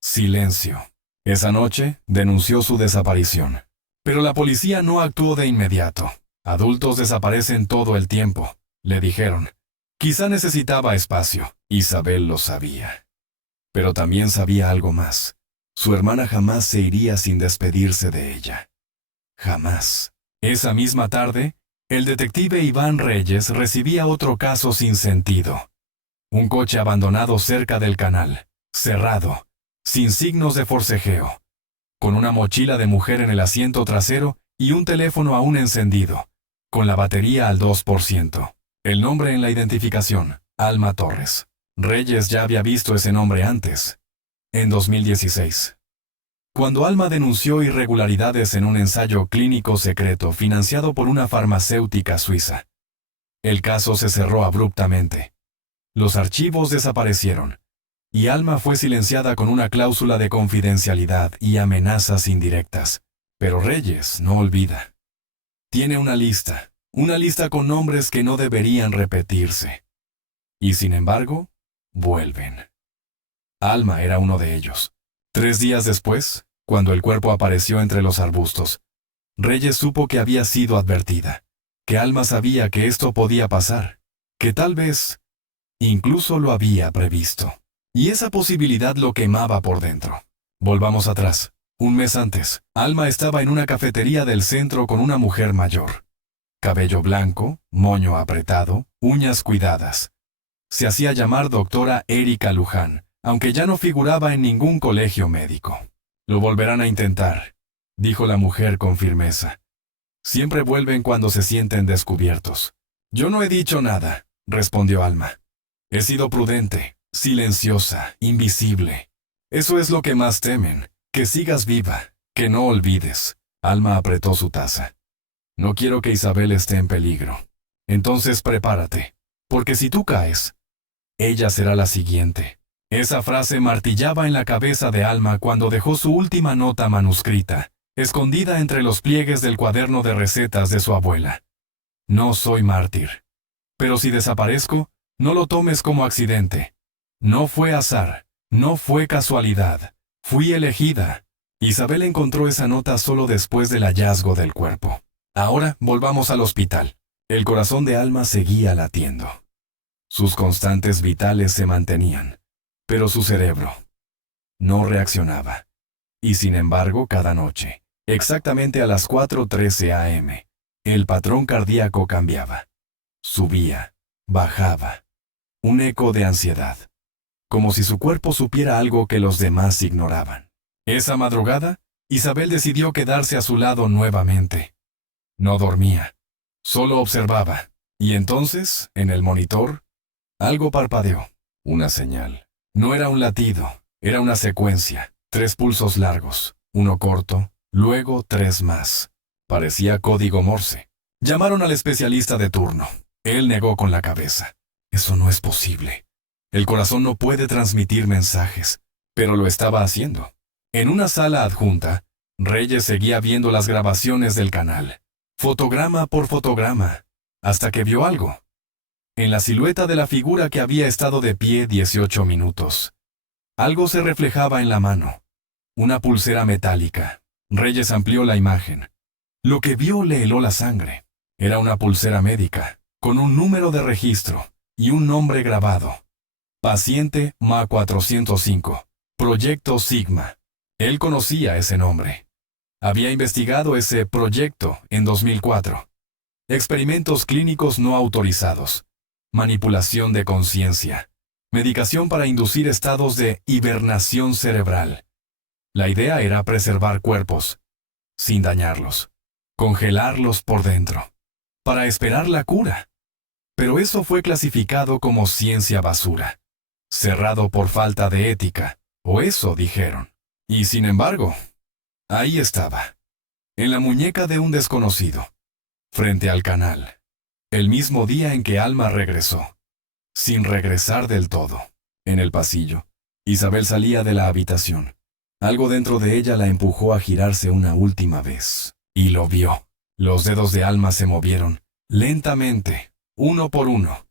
silencio. Esa noche denunció su desaparición. Pero la policía no actuó de inmediato. Adultos desaparecen todo el tiempo, le dijeron. Quizá necesitaba espacio. Isabel lo sabía. Pero también sabía algo más. Su hermana jamás se iría sin despedirse de ella. Jamás. Esa misma tarde, el detective Iván Reyes recibía otro caso sin sentido. Un coche abandonado cerca del canal, cerrado, sin signos de forcejeo, con una mochila de mujer en el asiento trasero y un teléfono aún encendido, con la batería al 2%. El nombre en la identificación, Alma Torres. Reyes ya había visto ese nombre antes, en 2016. Cuando Alma denunció irregularidades en un ensayo clínico secreto financiado por una farmacéutica suiza. El caso se cerró abruptamente. Los archivos desaparecieron, y Alma fue silenciada con una cláusula de confidencialidad y amenazas indirectas. Pero Reyes no olvida. Tiene una lista con nombres que no deberían repetirse. Y sin embargo, vuelven. Alma era uno de ellos. 3 días después, cuando el cuerpo apareció entre los arbustos, Reyes supo que había sido advertida, que Alma sabía que esto podía pasar, que tal vez incluso lo había previsto. Y esa posibilidad lo quemaba por dentro. Volvamos atrás. Un mes antes, Alma estaba en una cafetería del centro con una mujer mayor. Cabello blanco, moño apretado, uñas cuidadas. Se hacía llamar doctora Erika Luján, aunque ya no figuraba en ningún colegio médico. Lo volverán a intentar, dijo la mujer con firmeza. Siempre vuelven cuando se sienten descubiertos. Yo no he dicho nada, respondió Alma. He sido prudente, silenciosa, invisible. Eso es lo que más temen, que sigas viva, que no olvides. Alma apretó su taza. No quiero que Isabel esté en peligro. Entonces prepárate, porque si tú caes, ella será la siguiente. Esa frase martillaba en la cabeza de Alma cuando dejó su última nota manuscrita, escondida entre los pliegues del cuaderno de recetas de su abuela. No soy mártir. Pero si desaparezco, no lo tomes como accidente. No fue azar, no fue casualidad. Fui elegida. Isabel encontró esa nota solo después del hallazgo del cuerpo. Ahora volvamos al hospital. El corazón de Alma seguía latiendo. Sus constantes vitales se mantenían, pero su cerebro no reaccionaba. Y sin embargo, cada noche, exactamente a las 4:13 a.m., el patrón cardíaco cambiaba. Subía, bajaba. Un eco de ansiedad. Como si su cuerpo supiera algo que los demás ignoraban. Esa madrugada, Isabel decidió quedarse a su lado nuevamente. No dormía, solo observaba. Y entonces, en el monitor, algo parpadeó. Una señal. No era un latido, era una secuencia. 3 pulsos largos, uno corto, luego 3 más. Parecía código Morse. Llamaron al especialista de turno. Él negó con la cabeza. Eso no es posible. El corazón no puede transmitir mensajes, pero lo estaba haciendo. En una sala adjunta, Reyes seguía viendo las grabaciones del canal, fotograma por fotograma, hasta que vio algo. En la silueta de la figura que había estado de pie 18 minutos. Algo se reflejaba en la mano. Una pulsera metálica. Reyes amplió la imagen. Lo que vio le heló la sangre. Era una pulsera médica, con un número de registro y un nombre grabado. Paciente MA405. Proyecto Sigma. Él conocía ese nombre. Había investigado ese proyecto en 2004. Experimentos clínicos no autorizados. Manipulación de conciencia. Medicación para inducir estados de hibernación cerebral. La idea era preservar cuerpos, sin dañarlos. Congelarlos por dentro. Para esperar la cura. Pero eso fue clasificado como ciencia basura. Cerrado por falta de ética, o eso dijeron. Y sin embargo, ahí estaba, en la muñeca de un desconocido, frente al canal, el mismo día en que Alma regresó, sin regresar del todo. En el pasillo, Isabel salía de la habitación. Algo dentro de ella la empujó a girarse una última vez, y lo vio. Los dedos de Alma se movieron, lentamente, uno por uno.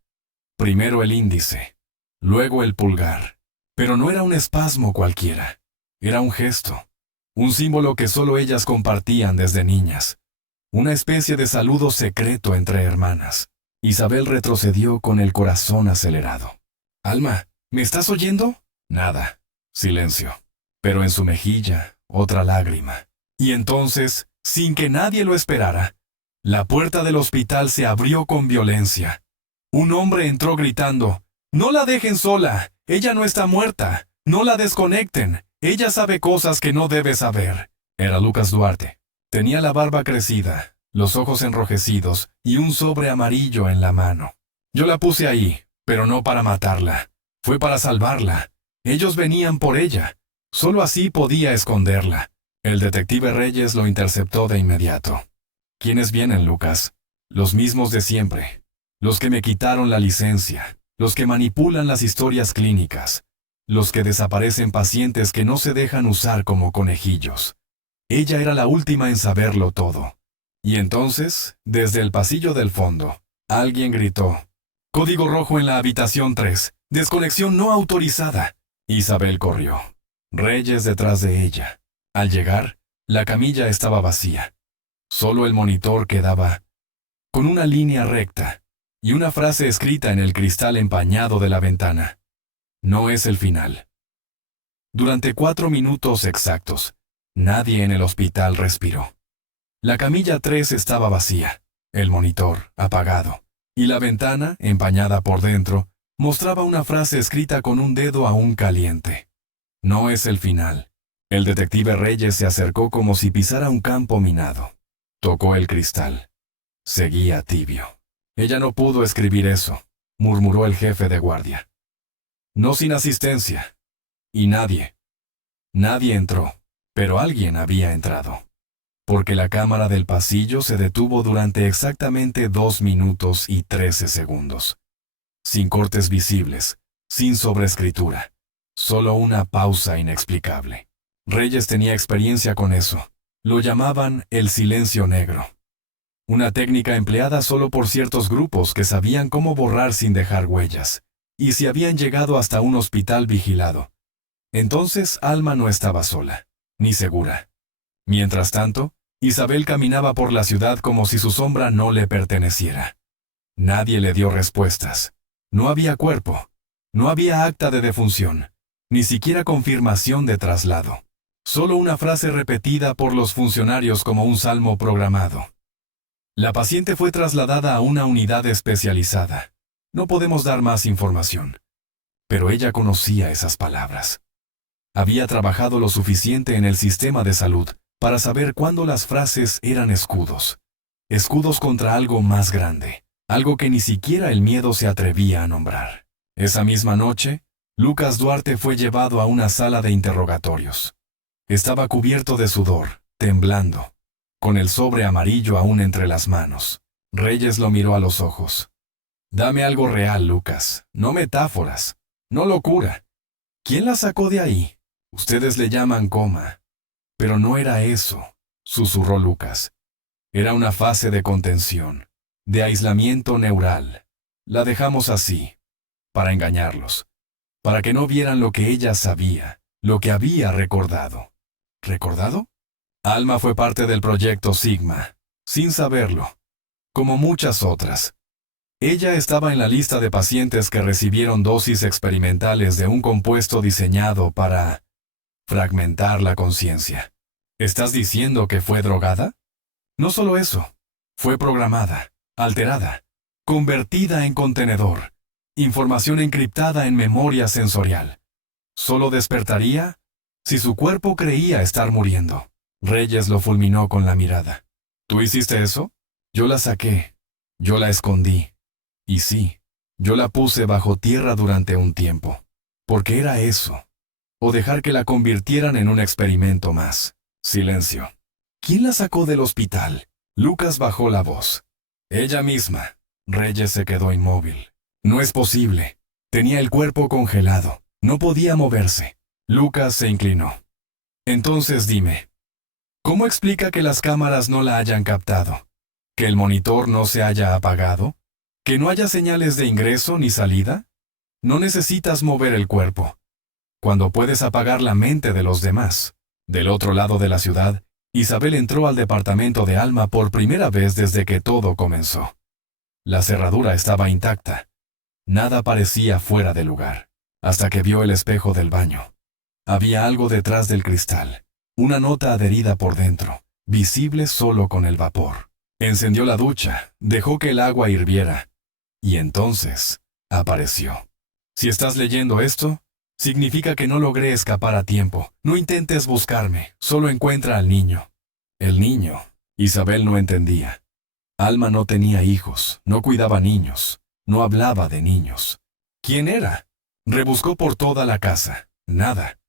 Primero el índice, luego el pulgar. Pero no era un espasmo cualquiera. Era un gesto, un símbolo que solo ellas compartían desde niñas. Una especie de saludo secreto entre hermanas. Isabel retrocedió con el corazón acelerado. «Alma, ¿me estás oyendo?» Nada. Silencio. Pero en su mejilla, otra lágrima. Y entonces, sin que nadie lo esperara, la puerta del hospital se abrió con violencia. Un hombre entró gritando: «¡No la dejen sola! ¡Ella no está muerta! ¡No la desconecten! Ella sabe cosas que no debe saber». Era Lucas Duarte. Tenía la barba crecida, los ojos enrojecidos y un sobre amarillo en la mano. «Yo la puse ahí, pero no para matarla. Fue para salvarla. Ellos venían por ella. Solo así podía esconderla». El detective Reyes lo interceptó de inmediato. «¿Quiénes vienen, Lucas?» «Los mismos de siempre. Los que me quitaron la licencia. Los que manipulan las historias clínicas. Los que desaparecen pacientes que no se dejan usar como conejillos». Ella era la última en saberlo todo. Y entonces, desde el pasillo del fondo, alguien gritó: «Código rojo en la habitación 3. Desconexión no autorizada». Isabel corrió. Reyes detrás de ella. Al llegar, la camilla estaba vacía. Solo el monitor quedaba, con una línea recta, y una frase escrita en el cristal empañado de la ventana. «No es el final». Durante 4 minutos exactos, nadie en el hospital respiró. La camilla 3 estaba vacía, el monitor apagado, y la ventana, empañada por dentro, mostraba una frase escrita con un dedo aún caliente. «No es el final». El detective Reyes se acercó como si pisara un campo minado. Tocó el cristal. Seguía tibio. «Ella no pudo escribir eso», murmuró el jefe de guardia. «No sin asistencia». Y nadie entró, pero alguien había entrado. Porque la cámara del pasillo se detuvo durante exactamente 2 minutos y 13 segundos. Sin cortes visibles, sin sobreescritura, solo una pausa inexplicable. Reyes tenía experiencia con eso. Lo llamaban el silencio negro. Una técnica empleada solo por ciertos grupos que sabían cómo borrar sin dejar huellas, y si habían llegado hasta un hospital vigilado. Entonces Alma no estaba sola, ni segura. Mientras tanto, Isabel caminaba por la ciudad como si su sombra no le perteneciera. Nadie le dio respuestas. No había cuerpo. No había acta de defunción. Ni siquiera confirmación de traslado. Solo una frase repetida por los funcionarios como un salmo programado. La paciente fue trasladada a una unidad especializada. No podemos dar más información. Pero ella conocía esas palabras. Había trabajado lo suficiente en el sistema de salud para saber cuándo las frases eran escudos. Escudos contra algo más grande, algo que ni siquiera el miedo se atrevía a nombrar. Esa misma noche, Lucas Duarte fue llevado a una sala de interrogatorios. Estaba cubierto de sudor, temblando. con el sobre amarillo aún entre las manos. Reyes lo miró a los ojos. Dame algo real, Lucas, no metáforas, no locura. ¿Quién la sacó de ahí? Ustedes le llaman coma. Pero no era eso, susurró Lucas. Era una fase de contención, de aislamiento neural. La dejamos así, para engañarlos, para que no vieran lo que ella sabía, lo que había recordado. ¿Recordado? Alma fue parte del proyecto Sigma, sin saberlo, como muchas otras. Ella estaba en la lista de pacientes que recibieron dosis experimentales de un compuesto diseñado para fragmentar la conciencia. ¿Estás diciendo que fue drogada? No solo eso, fue programada, alterada, convertida en contenedor, información encriptada en memoria sensorial. Solo despertaría si su cuerpo creía estar muriendo. Reyes lo fulminó con la mirada. ¿Tú hiciste eso? Yo la saqué, yo la escondí. Y sí, yo la puse bajo tierra durante un tiempo, porque era eso, o dejar que la convirtieran en un experimento más. Silencio. ¿Quién la sacó del hospital? Lucas bajó la voz. Ella misma. Reyes se quedó inmóvil. No es posible. Tenía el cuerpo congelado. No podía moverse. Lucas se inclinó. Entonces dime, ¿cómo explica que las cámaras no la hayan captado? ¿Que el monitor no se haya apagado? ¿Que no haya señales de ingreso ni salida? No necesitas mover el cuerpo, cuando puedes apagar la mente de los demás. Del otro lado de la ciudad, Isabel entró al departamento de Alma por primera vez desde que todo comenzó. La cerradura estaba intacta. Nada parecía fuera de lugar, hasta que vio el espejo del baño. Había algo detrás del cristal, una nota adherida por dentro, visible solo con el vapor. Encendió la ducha, dejó que el agua hirviera, y entonces apareció. Si estás leyendo esto, significa que no logré escapar a tiempo. No intentes buscarme, solo encuentra al niño. El niño. Isabel no entendía. Alma no tenía hijos, no cuidaba niños, no hablaba de niños. ¿Quién era? Rebuscó por toda la casa. Nada.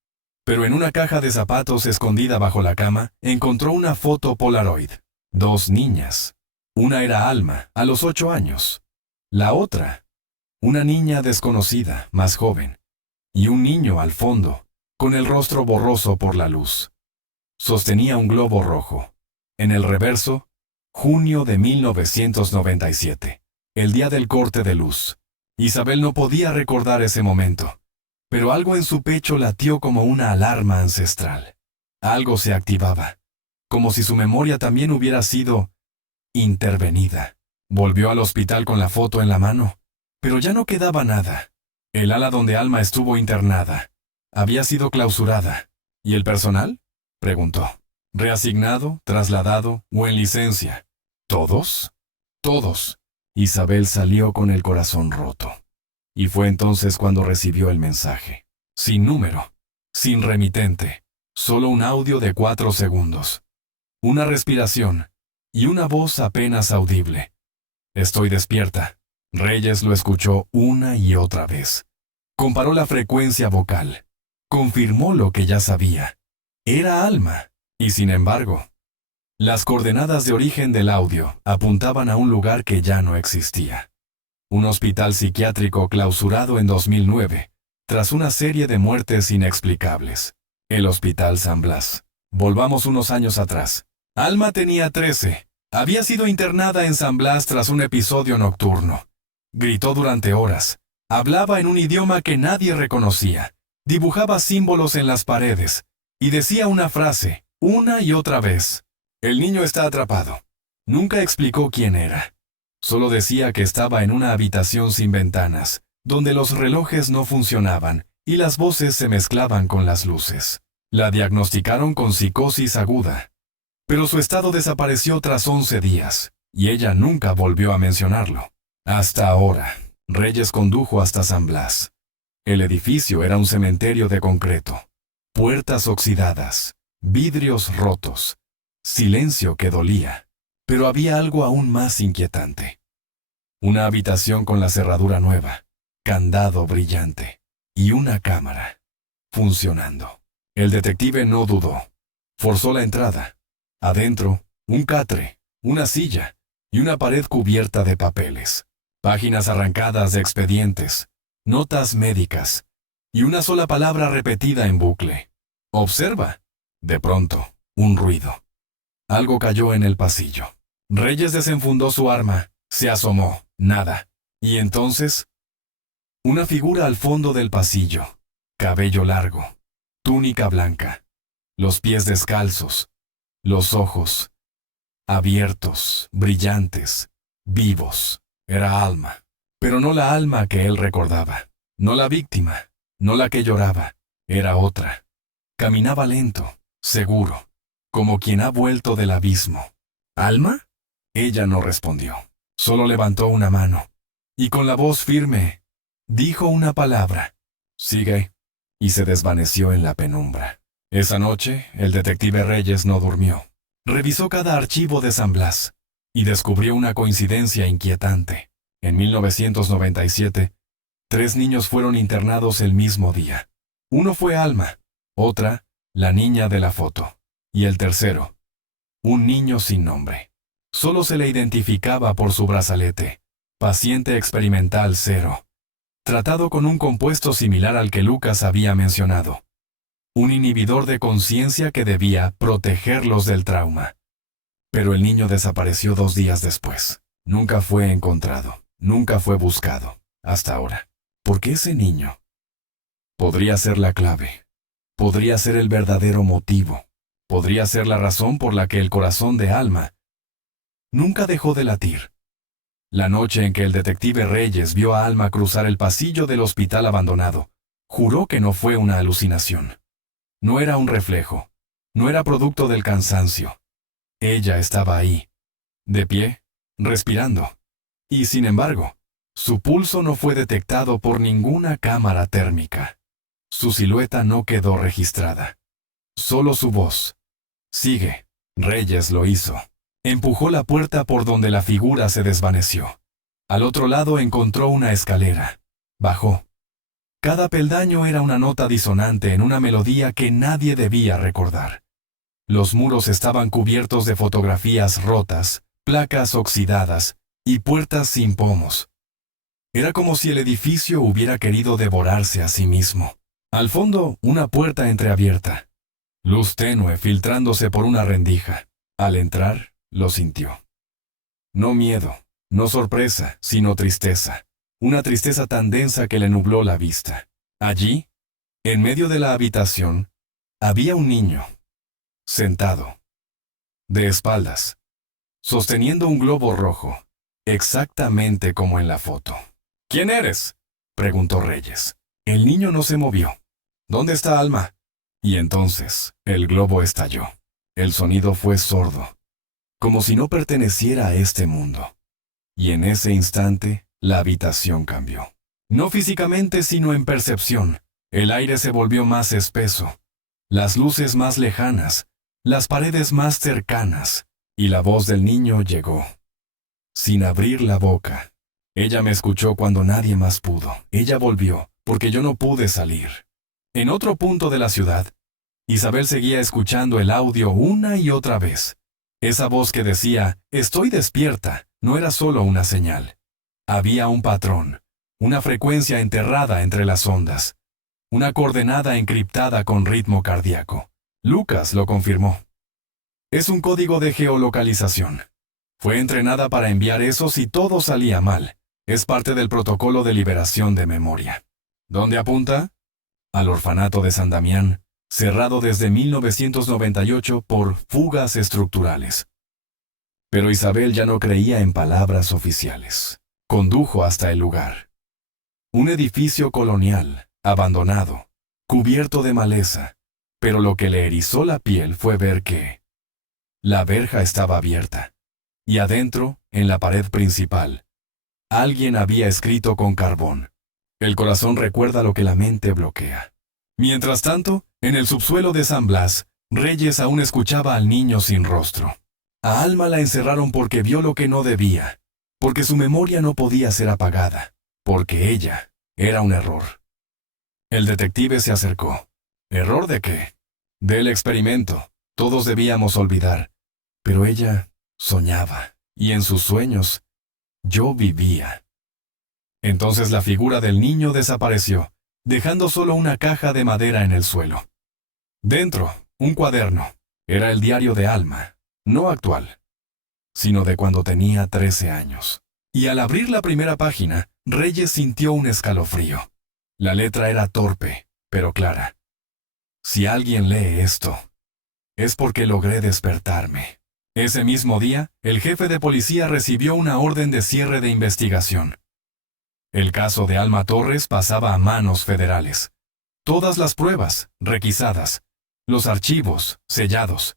Pero en una caja de zapatos escondida bajo la cama, encontró una foto Polaroid. 2 niñas. Una era Alma, a los 8 años. La otra, una niña desconocida, más joven. Y un niño al fondo, con el rostro borroso por la luz. Sostenía un globo rojo. En el reverso, junio de 1997, el día del corte de luz. Isabel no podía recordar ese momento, pero algo en su pecho latió como una alarma ancestral. Algo se activaba, como si su memoria también hubiera sido intervenida. Volvió al hospital con la foto en la mano, pero ya no quedaba nada. El ala donde Alma estuvo internada había sido clausurada. ¿Y el personal? Preguntó. ¿Reasignado, trasladado o en licencia? ¿Todos? Todos. Isabel salió con el corazón roto. Y fue entonces cuando recibió el mensaje. Sin número, sin remitente, solo un audio de 4 segundos. Una respiración y una voz apenas audible. Estoy despierta. Reyes lo escuchó una y otra vez. Comparó la frecuencia vocal. Confirmó lo que ya sabía. Era Alma. Y sin embargo, las coordenadas de origen del audio apuntaban a un lugar que ya no existía. Un hospital psiquiátrico clausurado en 2009, tras una serie de muertes inexplicables. El Hospital San Blas. Volvamos unos años atrás. Alma tenía 13. Había sido internada en San Blas tras un episodio nocturno. Gritó durante horas. Hablaba en un idioma que nadie reconocía. Dibujaba símbolos en las paredes. Y decía una frase, una y otra vez. El niño está atrapado. Nunca explicó quién era. Solo decía que estaba en una habitación sin ventanas, donde los relojes no funcionaban y las voces se mezclaban con las luces. La diagnosticaron con psicosis aguda. Pero su estado desapareció tras 11 días, y ella nunca volvió a mencionarlo. Hasta ahora, Reyes condujo hasta San Blas. El edificio era un cementerio de concreto. Puertas oxidadas, vidrios rotos, silencio que dolía. Pero había algo aún más inquietante. Una habitación con la cerradura nueva, candado brillante, y una cámara, funcionando. El detective no dudó. Forzó la entrada. Adentro, un catre, una silla y una pared cubierta de papeles, páginas arrancadas de expedientes, notas médicas y una sola palabra repetida en bucle. Observa. De pronto, un ruido. Algo cayó en el pasillo. Reyes desenfundó su arma, se asomó, nada. Y entonces, una figura al fondo del pasillo, cabello largo, túnica blanca, los pies descalzos, los ojos abiertos, brillantes, vivos. Era Alma, pero no la Alma que él recordaba, no la víctima, no la que lloraba, era otra. Caminaba lento, seguro, como quien ha vuelto del abismo. ¿Alma? Ella no respondió, solo levantó una mano, y con la voz firme, dijo una palabra: «Sigue», y se desvaneció en la penumbra. Esa noche, el detective Reyes no durmió. Revisó cada archivo de San Blas, y descubrió una coincidencia inquietante. En 1997, 3 niños fueron internados el mismo día. Uno fue Alma, otra, la niña de la foto, y el tercero, un niño sin nombre. Solo se le identificaba por su brazalete, paciente experimental 0, tratado con un compuesto similar al que Lucas había mencionado. Un inhibidor de conciencia que debía protegerlos del trauma. Pero el niño desapareció 2 días después. Nunca fue encontrado, nunca fue buscado, hasta ahora. ¿Por qué ese niño? Podría ser la clave. Podría ser el verdadero motivo. Podría ser la razón por la que el corazón de Alma nunca dejó de latir. La noche en que el detective Reyes vio a Alma cruzar el pasillo del hospital abandonado, juró que no fue una alucinación. No era un reflejo. No era producto del cansancio. Ella estaba ahí, de pie, respirando. Y sin embargo, su pulso no fue detectado por ninguna cámara térmica. Su silueta no quedó registrada. Solo su voz. «Sigue». Reyes lo hizo. Empujó la puerta por donde la figura se desvaneció. Al otro lado encontró una escalera. Bajó. Cada peldaño era una nota disonante en una melodía que nadie debía recordar. Los muros estaban cubiertos de fotografías rotas, placas oxidadas y puertas sin pomos. Era como si el edificio hubiera querido devorarse a sí mismo. Al fondo, una puerta entreabierta. Luz tenue filtrándose por una rendija. Al entrar, lo sintió. No miedo, no sorpresa, sino tristeza. Una tristeza tan densa que le nubló la vista. Allí, en medio de la habitación, había un niño, sentado, de espaldas, sosteniendo un globo rojo, exactamente como en la foto. «¿Quién eres?», preguntó Reyes. El niño no se movió. «¿Dónde está Alma?». Y entonces, el globo estalló. El sonido fue sordo, como si no perteneciera a este mundo. Y en ese instante, la habitación cambió. No físicamente, sino en percepción. El aire se volvió más espeso, las luces más lejanas, las paredes más cercanas, y la voz del niño llegó. Sin abrir la boca. «Ella me escuchó cuando nadie más pudo. Ella volvió, porque yo no pude salir». En otro punto de la ciudad, Isabel seguía escuchando el audio una y otra vez. Esa voz que decía, «Estoy despierta», no era solo una señal. Había un patrón, una frecuencia enterrada entre las ondas, una coordenada encriptada con ritmo cardíaco. Lucas lo confirmó. Es un código de geolocalización. Fue entrenada para enviar eso si todo salía mal. Es parte del protocolo de liberación de memoria. ¿Dónde apunta? Al orfanato de San Damián, cerrado desde 1998 por fugas estructurales. Pero Isabel ya no creía en palabras oficiales. Condujo hasta el lugar. Un edificio colonial, abandonado, cubierto de maleza, pero lo que le erizó la piel fue ver que la verja estaba abierta, y adentro, en la pared principal, alguien había escrito con carbón. El corazón recuerda lo que la mente bloquea. Mientras tanto, en el subsuelo de San Blas, Reyes aún escuchaba al niño sin rostro. A Alma la encerraron porque vio lo que no debía, porque su memoria no podía ser apagada, porque ella era un error. El detective se acercó. ¿Error de qué? Del experimento. Todos debíamos olvidar. Pero ella soñaba, y en sus sueños yo vivía. Entonces la figura del niño desapareció, dejando solo una caja de madera en el suelo. Dentro, un cuaderno. Era el diario de Alma, no actual, sino de cuando tenía 13 años. Y al abrir la primera página, Reyes sintió un escalofrío. La letra era torpe, pero clara. Si alguien lee esto, es porque logré despertarme. Ese mismo día, el jefe de policía recibió una orden de cierre de investigación. El caso de Alma Torres pasaba a manos federales. Todas las pruebas, requisadas, los archivos, sellados,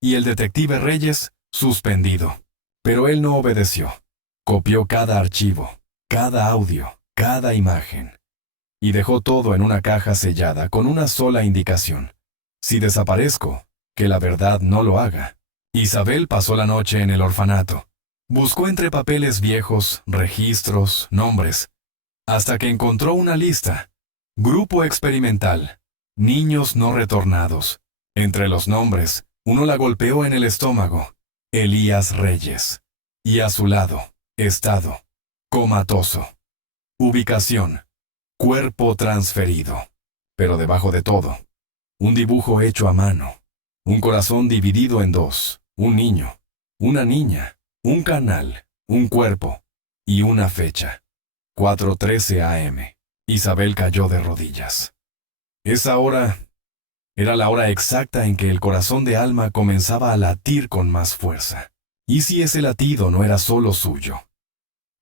y el detective Reyes, suspendido. Pero él no obedeció. Copió cada archivo, cada audio, cada imagen, y dejó todo en una caja sellada con una sola indicación. Si desaparezco, que la verdad no lo haga. Isabel pasó la noche en el orfanato. Buscó entre papeles viejos, registros, nombres, hasta que encontró una lista. Grupo experimental. Niños no retornados. Entre los nombres, uno la golpeó en el estómago. Elías Reyes. Y a su lado, estado. Comatoso. Ubicación. Cuerpo transferido. Pero debajo de todo, un dibujo hecho a mano. Un corazón dividido en dos. Un niño. Una niña. Un canal. Un cuerpo. Y una fecha. 4:13 a.m. Isabel cayó de rodillas. Esa hora era la hora exacta en que el corazón de Alma comenzaba a latir con más fuerza. ¿Y si ese latido no era solo suyo?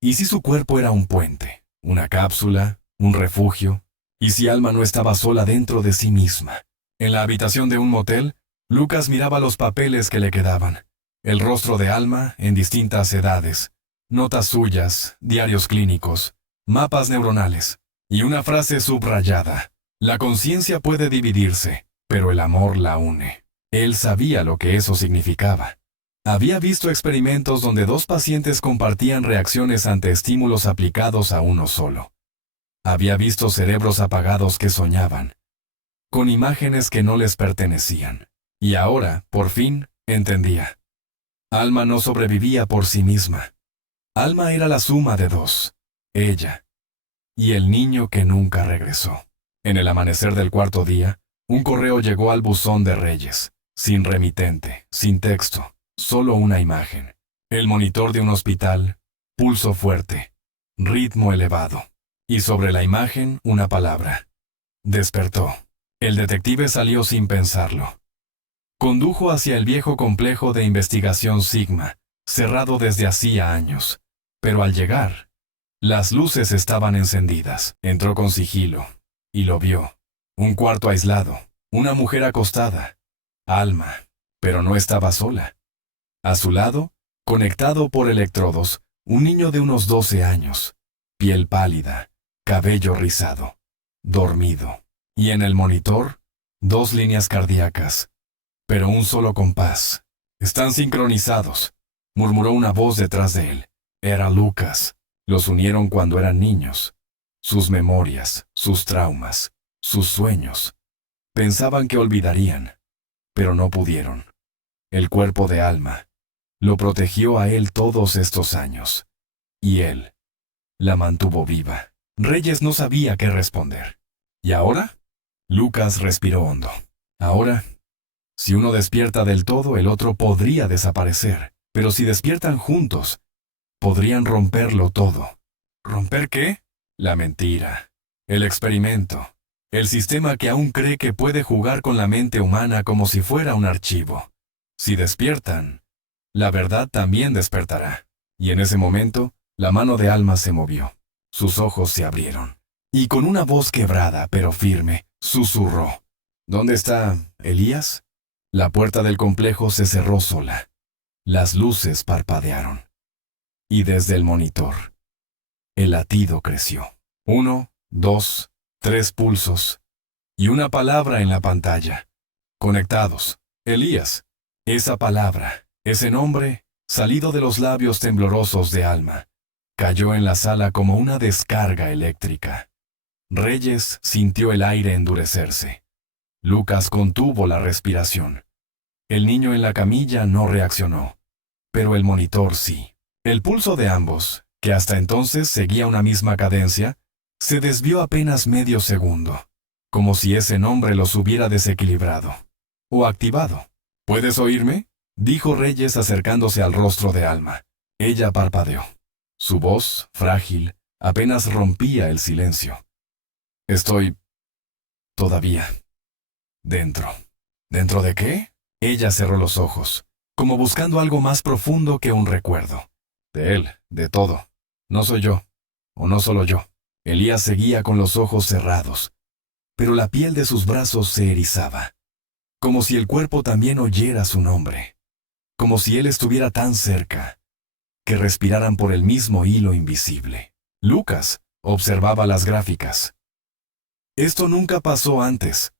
¿Y si su cuerpo era un puente, una cápsula, un refugio? ¿Y si Alma no estaba sola dentro de sí misma? En la habitación de un motel, Lucas miraba los papeles que le quedaban. El rostro de Alma en distintas edades, notas suyas, diarios clínicos, mapas neuronales, y una frase subrayada. La conciencia puede dividirse, pero el amor la une. Él sabía lo que eso significaba. Había visto experimentos donde dos pacientes compartían reacciones ante estímulos aplicados a uno solo. Había visto cerebros apagados que soñaban, con imágenes que no les pertenecían. Y ahora, por fin, entendía. Alma no sobrevivía por sí misma. Alma era la suma de dos, ella y el niño que nunca regresó. En el amanecer del cuarto día, un correo llegó al buzón de Reyes, sin remitente, sin texto, solo una imagen. El monitor de un hospital, pulso fuerte, ritmo elevado, y sobre la imagen una palabra. Despertó. El detective salió sin pensarlo. Condujo hacia el viejo complejo de investigación Sigma, cerrado desde hacía años. Pero al llegar, las luces estaban encendidas. Entró con sigilo, y lo vio. Un cuarto aislado, una mujer acostada. Alma, pero no estaba sola. A su lado, conectado por electrodos, un niño de unos 12 años, piel pálida, cabello rizado, dormido. Y en el monitor, 2 líneas cardíacas, pero un solo compás. Están sincronizados, murmuró una voz detrás de él. Era Lucas. Los unieron cuando eran niños. Sus memorias, sus traumas, sus sueños. Pensaban que olvidarían, pero no pudieron. El cuerpo de Alma lo protegió a él todos estos años. Y él la mantuvo viva. Reyes no sabía qué responder. ¿Y ahora? Lucas respiró hondo. Ahora, si uno despierta del todo, el otro podría desaparecer. Pero si despiertan juntos, podrían romperlo todo. ¿Romper qué? La mentira, el experimento, el sistema que aún cree que puede jugar con la mente humana como si fuera un archivo. Si despiertan, la verdad también despertará. Y en ese momento, la mano de Alma se movió. Sus ojos se abrieron. Y con una voz quebrada pero firme, susurró. ¿Dónde está Elías? La puerta del complejo se cerró sola. Las luces parpadearon. Y desde el monitor, el latido creció. 1, 2, 3 pulsos. Y una palabra en la pantalla. Conectados. Elías. Esa palabra, ese nombre, salido de los labios temblorosos de Alma, cayó en la sala como una descarga eléctrica. Reyes sintió el aire endurecerse. Lucas contuvo la respiración. El niño en la camilla no reaccionó, pero el monitor sí. El pulso de ambos, que hasta entonces seguía una misma cadencia, se desvió apenas medio segundo, como si ese nombre los hubiera desequilibrado o activado. ¿Puedes oírme?, dijo Reyes acercándose al rostro de Alma. Ella parpadeó. Su voz, frágil, apenas rompía el silencio. Estoy todavía dentro. ¿Dentro de qué? Ella cerró los ojos, como buscando algo más profundo que un recuerdo. De él, de todo. No soy yo, o no solo yo. Elías seguía con los ojos cerrados, pero la piel de sus brazos se erizaba, como si el cuerpo también oyera su nombre, como si él estuviera tan cerca, que respiraran por el mismo hilo invisible. Lucas observaba las gráficas. Esto nunca pasó antes.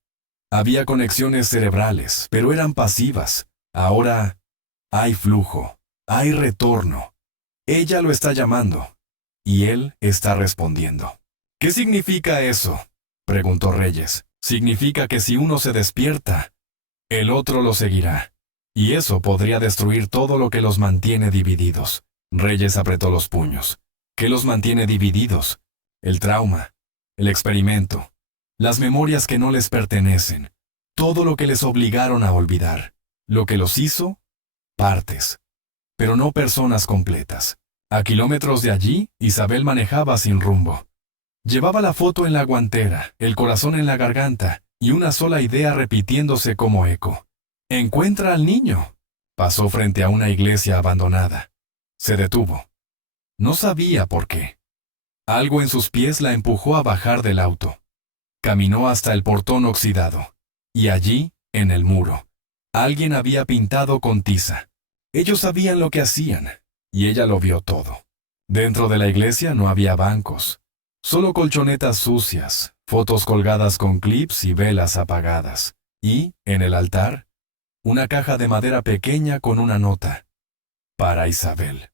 Había conexiones cerebrales, pero eran pasivas. Ahora hay flujo, hay retorno. Ella lo está llamando, y él está respondiendo. ¿Qué significa eso?, preguntó Reyes. Significa que si uno se despierta, el otro lo seguirá, y eso podría destruir todo lo que los mantiene divididos. Reyes apretó los puños. ¿Qué los mantiene divididos? El trauma, el experimento, las memorias que no les pertenecen, todo lo que les obligaron a olvidar, lo que los hizo, partes, pero no personas completas. A kilómetros de allí, Isabel manejaba sin rumbo. Llevaba la foto en la guantera, el corazón en la garganta, y una sola idea repitiéndose como eco. «Encuentra al niño». Pasó frente a una iglesia abandonada. Se detuvo. No sabía por qué. Algo en sus pies la empujó a bajar del auto. Caminó hasta el portón oxidado. Y allí, en el muro, alguien había pintado con tiza. Ellos sabían lo que hacían, y ella lo vio todo. Dentro de la iglesia no había bancos, solo colchonetas sucias, fotos colgadas con clips y velas apagadas. Y, en el altar, una caja de madera pequeña con una nota. Para Isabel.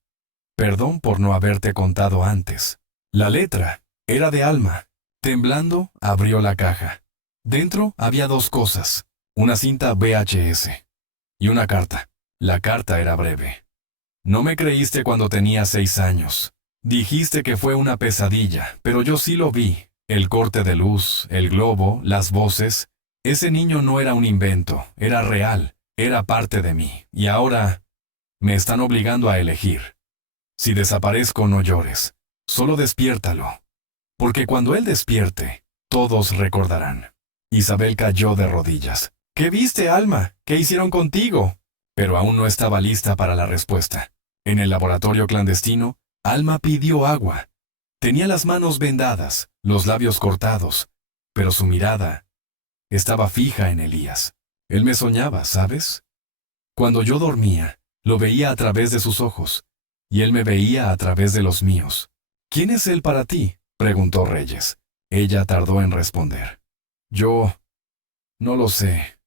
Perdón por no haberte contado antes. La letra era de Alma. Temblando, abrió la caja. Dentro había dos cosas, una cinta VHS y una carta. La carta era breve. No me creíste cuando tenía 6 años. Dijiste que fue una pesadilla, pero yo sí lo vi. El corte de luz, el globo, las voces. Ese niño no era un invento, era real, era parte de mí. Y ahora me están obligando a elegir. Si desaparezco, no llores. Solo despiértalo. Porque cuando él despierte, todos recordarán. Isabel cayó de rodillas. ¿Qué viste, Alma? ¿Qué hicieron contigo? Pero aún no estaba lista para la respuesta. En el laboratorio clandestino, Alma pidió agua. Tenía las manos vendadas, los labios cortados, pero su mirada estaba fija en Elías. Él me soñaba, ¿sabes? Cuando yo dormía, lo veía a través de sus ojos, y él me veía a través de los míos. ¿Quién es él para ti?, preguntó Reyes. Ella tardó en responder. Yo no lo sé,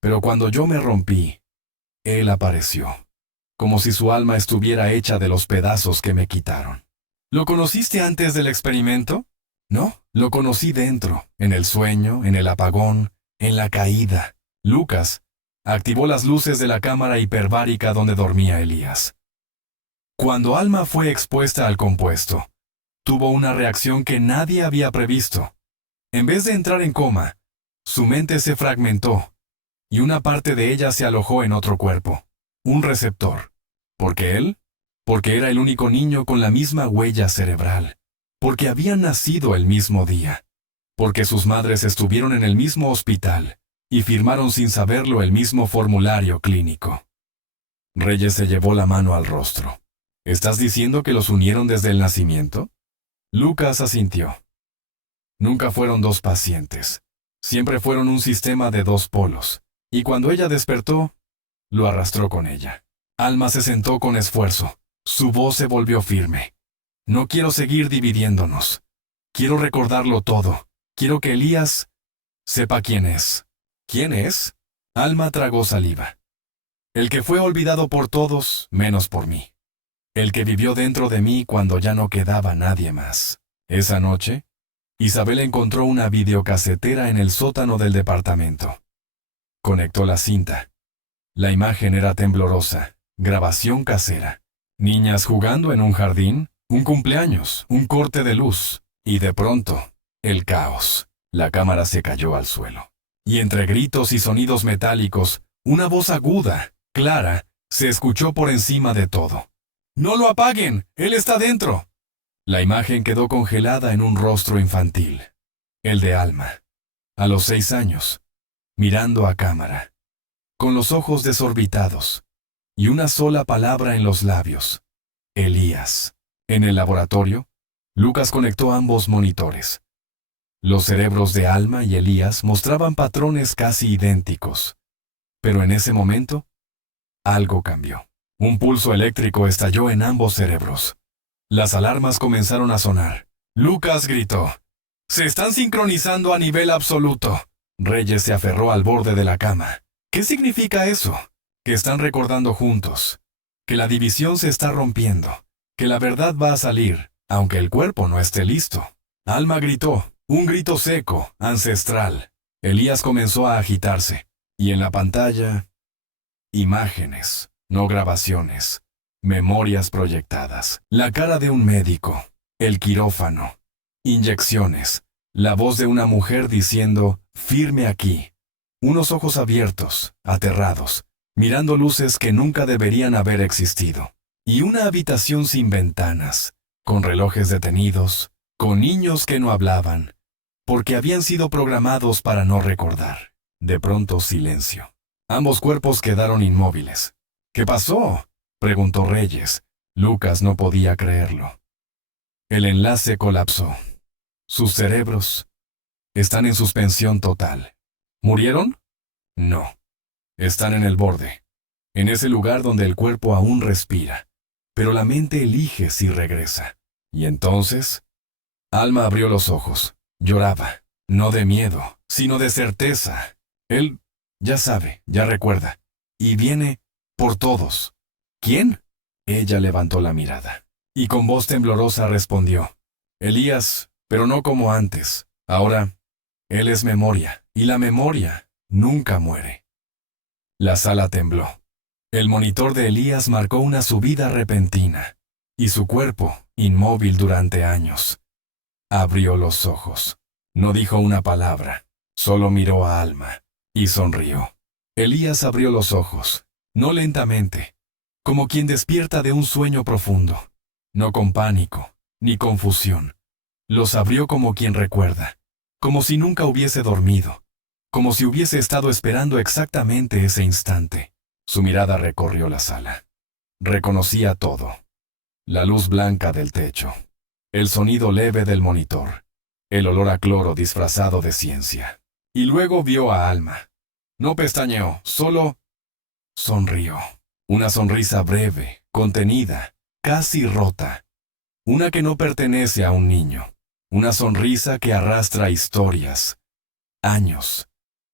pero cuando yo me rompí, él apareció, como si su alma estuviera hecha de los pedazos que me quitaron. ¿Lo conociste antes del experimento? No, lo conocí dentro, en el sueño, en el apagón, en la caída. Lucas activó las luces de la cámara hiperbárica donde dormía Elías. Cuando Alma fue expuesta al compuesto, tuvo una reacción que nadie había previsto. En vez de entrar en coma, su mente se fragmentó, y una parte de ella se alojó en otro cuerpo, un receptor. ¿Por qué él? Porque era el único niño con la misma huella cerebral, porque habían nacido el mismo día, porque sus madres estuvieron en el mismo hospital y firmaron sin saberlo el mismo formulario clínico. Reyes se llevó la mano al rostro. ¿Estás diciendo que los unieron desde el nacimiento? Lucas asintió. Nunca fueron dos pacientes. Siempre fueron un sistema de dos polos. Y cuando ella despertó, lo arrastró con ella. Alma se sentó con esfuerzo. Su voz se volvió firme. No quiero seguir dividiéndonos. Quiero recordarlo todo. Quiero que Elías sepa quién es. ¿Quién es? Alma tragó saliva. El que fue olvidado por todos, menos por mí. El que vivió dentro de mí cuando ya no quedaba nadie más. Esa noche, Isabel encontró una videocasetera en el sótano del departamento. Conectó la cinta. La imagen era temblorosa, grabación casera. Niñas jugando en un jardín, un cumpleaños, un corte de luz, y de pronto, el caos. La cámara se cayó al suelo. Y entre gritos y sonidos metálicos, una voz aguda, clara, se escuchó por encima de todo. ¡No lo apaguen! ¡Él está dentro! La imagen quedó congelada en un rostro infantil. El de Alma. A los 6 años, mirando a cámara, con los ojos desorbitados, y una sola palabra en los labios. Elías. En el laboratorio, Lucas conectó ambos monitores. Los cerebros de Alma y Elías mostraban patrones casi idénticos. Pero en ese momento, algo cambió. Un pulso eléctrico estalló en ambos cerebros. Las alarmas comenzaron a sonar. Lucas gritó: ¡Se están sincronizando a nivel absoluto! Reyes se aferró al borde de la cama. ¿Qué significa eso? Que están recordando juntos. Que la división se está rompiendo. Que la verdad va a salir, aunque el cuerpo no esté listo. Alma gritó, un grito seco, ancestral. Elías comenzó a agitarse. Y en la pantalla, imágenes, no grabaciones. Memorias proyectadas. La cara de un médico. El quirófano. Inyecciones. La voz de una mujer diciendo, firme aquí. Unos ojos abiertos, aterrados, mirando luces que nunca deberían haber existido. Y una habitación sin ventanas, con relojes detenidos, con niños que no hablaban, porque habían sido programados para no recordar. De pronto silencio. Ambos cuerpos quedaron inmóviles. ¿Qué pasó?, preguntó Reyes. Lucas no podía creerlo. El enlace colapsó. Sus cerebros están en suspensión total. ¿Murieron? No. Están en el borde, en ese lugar donde el cuerpo aún respira, pero la mente elige si regresa. Y entonces, Alma abrió los ojos. Lloraba, no de miedo, sino de certeza. Él ya sabe, ya recuerda, y viene por todos. ¿Quién? Ella levantó la mirada, y con voz temblorosa respondió, Elías, pero no como antes. Ahora, él es memoria, y la memoria nunca muere. La sala tembló. El monitor de Elías marcó una subida repentina, y su cuerpo, inmóvil durante años, abrió los ojos. No dijo una palabra, solo miró a Alma, y sonrió. Elías abrió los ojos, no lentamente, como quien despierta de un sueño profundo, no con pánico, ni confusión. Los abrió como quien recuerda, como si nunca hubiese dormido, como si hubiese estado esperando exactamente ese instante. Su mirada recorrió la sala. Reconocía todo. La luz blanca del techo, el sonido leve del monitor, el olor a cloro disfrazado de ciencia. Y luego vio a Alma. No pestañeó, solo sonrió. Una sonrisa breve, contenida, casi rota. Una que no pertenece a un niño. Una sonrisa que arrastra historias, años,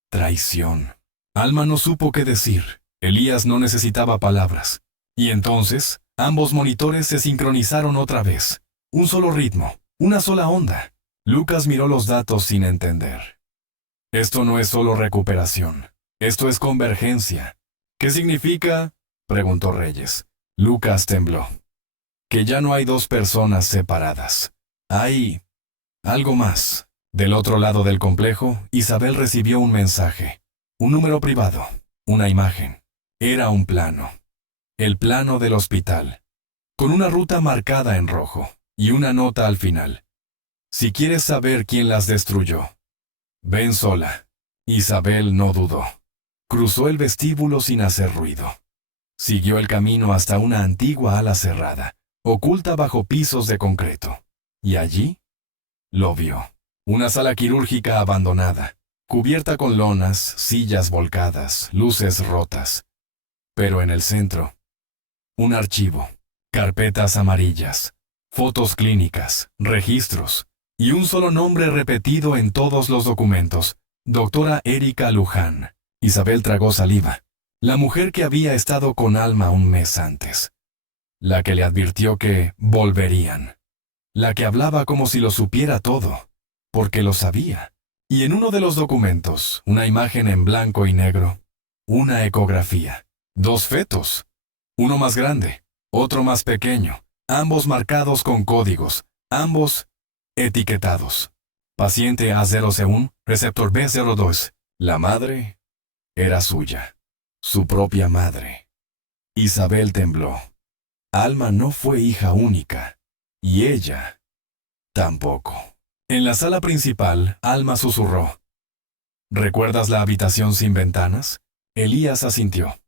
traición. Alma no supo qué decir. Elías no necesitaba palabras. Y entonces, ambos monitores se sincronizaron otra vez. Un solo ritmo, una sola onda. Lucas miró los datos sin entender. Esto no es solo recuperación. Esto es convergencia. ¿Qué significa?, preguntó Reyes. Lucas tembló. Que ya no hay dos personas separadas. Hay algo más. Del otro lado del complejo, Isabel recibió un mensaje. Un número privado. Una imagen. Era un plano. El plano del hospital. Con una ruta marcada en rojo. Y una nota al final. Si quieres saber quién las destruyó, ven sola. Isabel no dudó. Cruzó el vestíbulo sin hacer ruido. Siguió el camino hasta una antigua ala cerrada, oculta bajo pisos de concreto. Y allí lo vio. Una sala quirúrgica abandonada, cubierta con lonas, sillas volcadas, luces rotas. Pero en el centro, un archivo, carpetas amarillas, fotos clínicas, registros, y un solo nombre repetido en todos los documentos: Doctora Erika Luján. Isabel tragó saliva. La mujer que había estado con Alma un mes antes. La que le advirtió que volverían. La que hablaba como si lo supiera todo, porque lo sabía. Y en uno de los documentos, una imagen en blanco y negro, una ecografía. 2 fetos. Uno más grande, otro más pequeño, ambos marcados con códigos, ambos etiquetados. Paciente A0C1, receptor B02. La madre era suya, su propia madre. Isabel tembló. Alma no fue hija única, y ella tampoco. En la sala principal, Alma susurró. ¿Recuerdas la habitación sin ventanas? Elías asintió.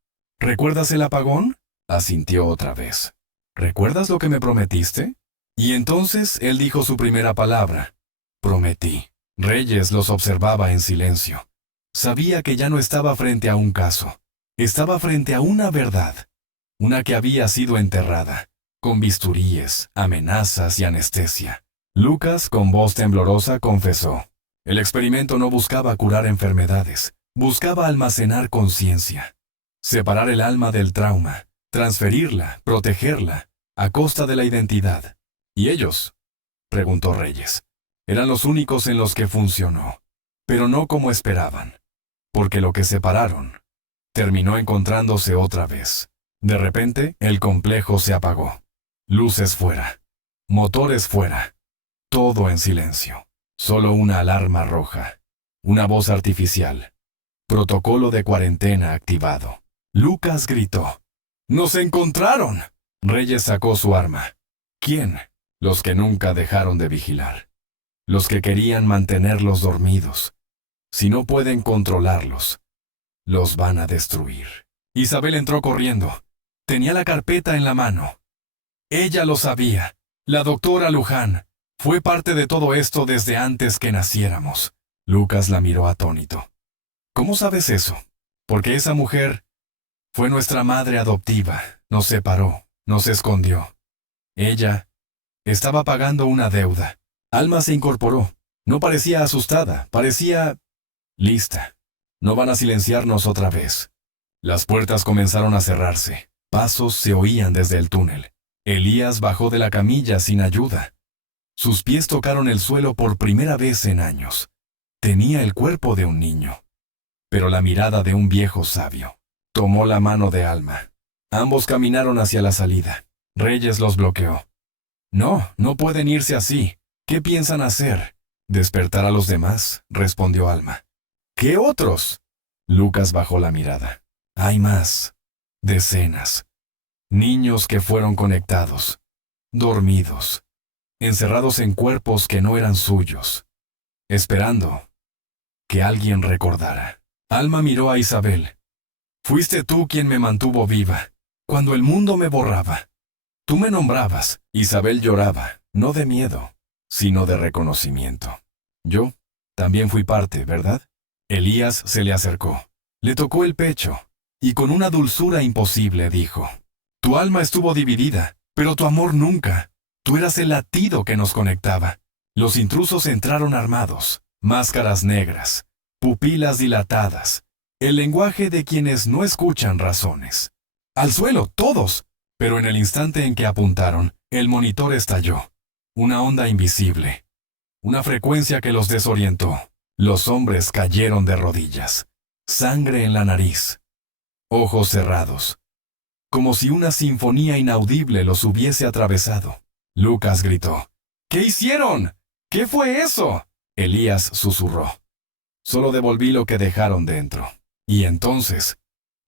¿Recuerdas el apagón? Asintió otra vez. ¿Recuerdas lo que me prometiste? Y entonces él dijo su primera palabra. Prometí. Reyes los observaba en silencio. Sabía que ya no estaba frente a un caso. Estaba frente a una verdad. Una que había sido enterrada, con bisturíes, amenazas y anestesia. Lucas, con voz temblorosa, confesó. El experimento no buscaba curar enfermedades, buscaba almacenar conciencia. Separar el alma del trauma, transferirla, protegerla, a costa de la identidad. ¿Y ellos? Preguntó Reyes. Eran los únicos en los que funcionó, pero no como esperaban, porque lo que separaron terminó encontrándose otra vez. De repente, el complejo se apagó. Luces fuera, motores fuera, todo en silencio. Solo una alarma roja, una voz artificial. Protocolo de cuarentena activado. Lucas gritó. ¡Nos encontraron! Reyes sacó su arma. ¿Quién? Los que nunca dejaron de vigilar. Los que querían mantenerlos dormidos. Si no pueden controlarlos, los van a destruir. Isabel entró corriendo. Tenía la carpeta en la mano. Ella lo sabía. La doctora Luján fue parte de todo esto desde antes que naciéramos. Lucas la miró atónito. ¿Cómo sabes eso? Porque esa mujer fue nuestra madre adoptiva. Nos separó, nos escondió. Ella estaba pagando una deuda. Alma se incorporó. No parecía asustada, parecía lista. No van a silenciarnos otra vez. Las puertas comenzaron a cerrarse. Pasos se oían desde el túnel. Elías bajó de la camilla sin ayuda. Sus pies tocaron el suelo por primera vez en años. Tenía el cuerpo de un niño, pero la mirada de un viejo sabio. Tomó la mano de Alma. Ambos caminaron hacia la salida. Reyes los bloqueó. No, no pueden irse así. ¿Qué piensan hacer? ¿Despertar a los demás? Respondió Alma. ¿Qué otros? Lucas bajó la mirada. Hay más. Decenas. Niños que fueron conectados. Dormidos. Encerrados en cuerpos que no eran suyos. Esperando que alguien recordara. Alma miró a Isabel. Fuiste tú quien me mantuvo viva, cuando el mundo me borraba. Tú me nombrabas. Isabel lloraba, no de miedo, sino de reconocimiento. Yo también fui parte, ¿verdad? Elías se le acercó. Le tocó el pecho, y con una dulzura imposible dijo, tu alma estuvo dividida, pero tu amor nunca. Tú eras el latido que nos conectaba. Los intrusos entraron armados, máscaras negras, pupilas dilatadas, el lenguaje de quienes no escuchan razones. ¡Al suelo, todos! Pero en el instante en que apuntaron, el monitor estalló. Una onda invisible. Una frecuencia que los desorientó. Los hombres cayeron de rodillas. Sangre en la nariz. Ojos cerrados. Como si una sinfonía inaudible los hubiese atravesado. Lucas gritó. ¿Qué hicieron? ¿Qué fue eso? Elías susurró. Solo devolví lo que dejaron dentro. Y entonces,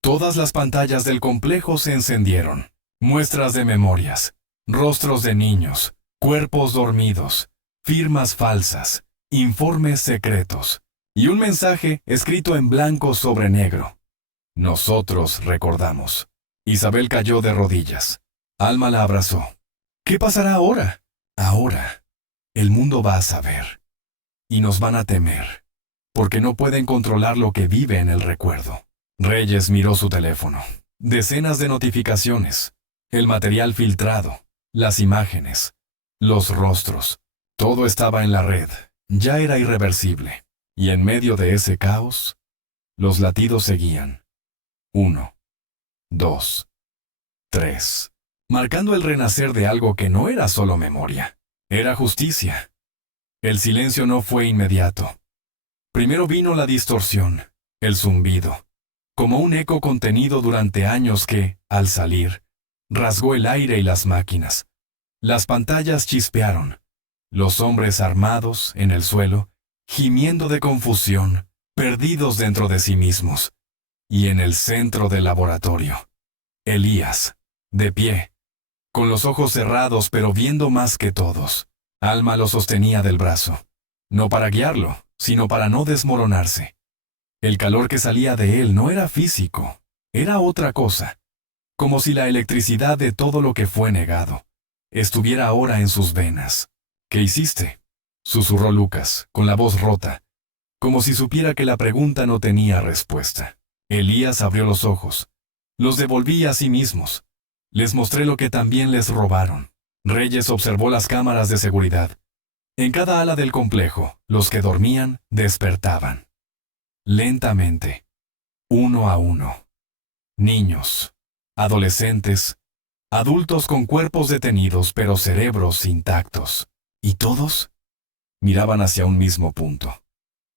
todas las pantallas del complejo se encendieron. Muestras de memorias, rostros de niños, cuerpos dormidos, firmas falsas, informes secretos, y un mensaje escrito en blanco sobre negro. Nosotros recordamos. Isabel cayó de rodillas. Alma la abrazó. ¿Qué pasará ahora? Ahora, el mundo va a saber. Y nos van a temer, porque no pueden controlar lo que vive en el recuerdo. Reyes miró su teléfono. Decenas de notificaciones. El material filtrado, las imágenes, los rostros. Todo estaba en la red. Ya era irreversible. Y en medio de ese caos, los latidos seguían. 1, 2, 3. Marcando el renacer de algo que no era solo memoria. Era justicia. El silencio no fue inmediato. Primero vino la distorsión, el zumbido. como un eco contenido durante años que, al salir, rasgó el aire y las máquinas. Las pantallas chispearon. Los hombres armados, en el suelo, gimiendo de confusión, perdidos dentro de sí mismos. Y en el centro del laboratorio, Elías, de pie, con los ojos cerrados pero viendo más que todos. Alma lo sostenía del brazo, no para guiarlo, sino para no desmoronarse. El calor que salía de él no era físico, era otra cosa, como si la electricidad de todo lo que fue negado estuviera ahora en sus venas. ¿Qué hiciste?, susurró Lucas, con la voz rota, como si supiera que la pregunta no tenía respuesta. Elías abrió los ojos. Los devolví a sí mismos. Les mostré lo que también les robaron. Reyes observó las cámaras de seguridad. En cada ala del complejo, los que dormían despertaban. Lentamente, uno a uno. Niños, adolescentes, adultos con cuerpos detenidos pero cerebros intactos. ¿Y todos? Miraban hacia un mismo punto,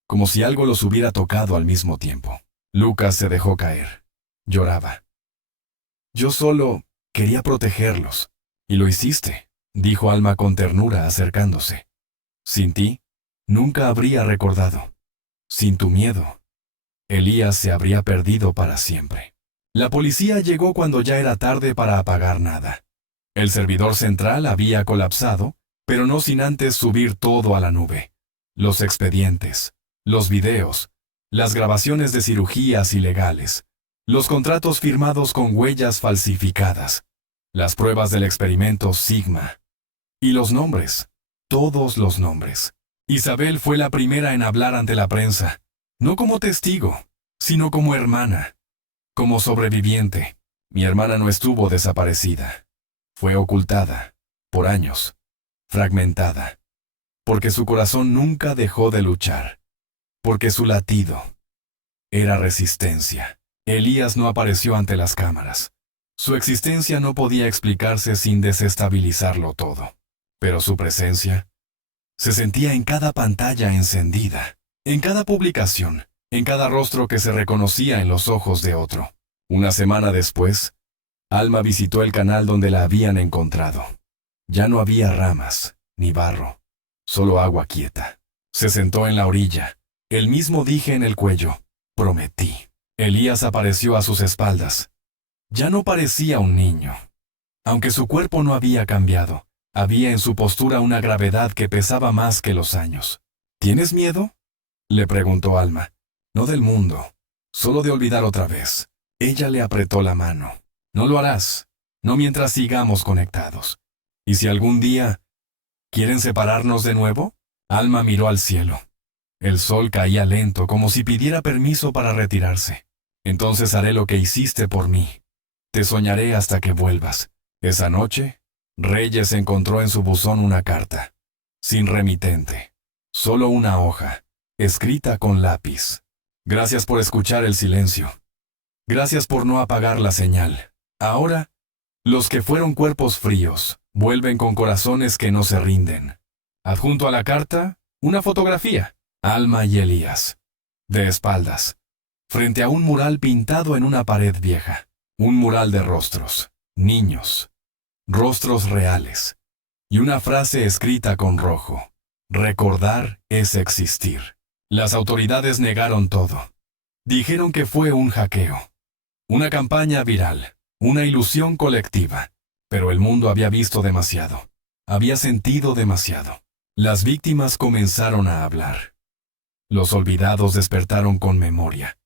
como si algo los hubiera tocado al mismo tiempo. Lucas se dejó caer. Lloraba. Yo solo quería protegerlos. Y lo hiciste, dijo Alma con ternura acercándose. Sin ti, nunca habría recordado. Sin tu miedo, Elías se habría perdido para siempre. La policía llegó cuando ya era tarde para apagar nada. El servidor central había colapsado, pero no sin antes subir todo a la nube. Los expedientes, los videos, las grabaciones de cirugías ilegales, los contratos firmados con huellas falsificadas, las pruebas del experimento Sigma. Y los nombres, todos los nombres. Isabel fue la primera en hablar ante la prensa, no como testigo, sino como hermana, como sobreviviente. Mi hermana no estuvo desaparecida. Fue ocultada, por años, fragmentada, porque su corazón nunca dejó de luchar, porque su latido era resistencia. Elías no apareció ante las cámaras. Su existencia no podía explicarse sin desestabilizarlo todo, pero su presencia se sentía en cada pantalla encendida, en cada publicación, en cada rostro que se reconocía en los ojos de otro. Una semana después, Alma visitó el canal donde la habían encontrado. Ya no había ramas, ni barro, solo agua quieta. Se sentó en la orilla, el mismo dije en el cuello, prometí. Elías apareció a sus espaldas. Ya no parecía un niño. Aunque su cuerpo no había cambiado, había en su postura una gravedad que pesaba más que los años. ¿Tienes miedo?, le preguntó Alma. No del mundo, solo de olvidar otra vez. Ella le apretó la mano. No lo harás, no mientras sigamos conectados. ¿Y si algún día quieren separarnos de nuevo? Alma miró al cielo. El sol caía lento, como si pidiera permiso para retirarse. Entonces haré lo que hiciste por mí. Te soñaré hasta que vuelvas. Esa noche, Reyes encontró en su buzón una carta, sin remitente, solo una hoja, escrita con lápiz. Gracias por escuchar el silencio. Gracias por no apagar la señal. Ahora, los que fueron cuerpos fríos, vuelven con corazones que no se rinden. Adjunto a la carta, una fotografía. Alma y Elías, de espaldas, frente a un mural pintado en una pared vieja. Un mural de rostros, niños, rostros reales, y una frase escrita con rojo. Recordar es existir. Las autoridades negaron todo. Dijeron que fue un hackeo, una campaña viral, una ilusión colectiva. Pero el mundo había visto demasiado, había sentido demasiado. Las víctimas comenzaron a hablar. Los olvidados despertaron con memoria.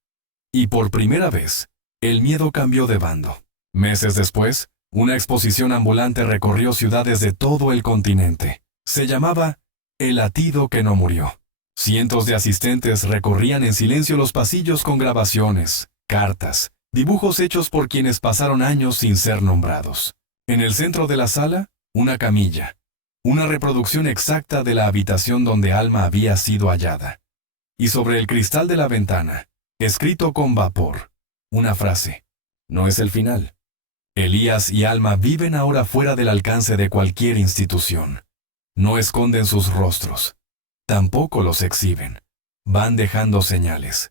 Y por primera vez, el miedo cambió de bando. Meses después, una exposición ambulante recorrió ciudades de todo el continente. Se llamaba El latido que no murió. Cientos de asistentes recorrían en silencio los pasillos con grabaciones, cartas, dibujos hechos por quienes pasaron años sin ser nombrados. En el centro de la sala, una camilla, una reproducción exacta de la habitación donde Alma había sido hallada. Y sobre el cristal de la ventana, escrito con vapor, una frase: no es el final. Elías y Alma viven ahora fuera del alcance de cualquier institución. No esconden sus rostros. Tampoco los exhiben. Van dejando señales.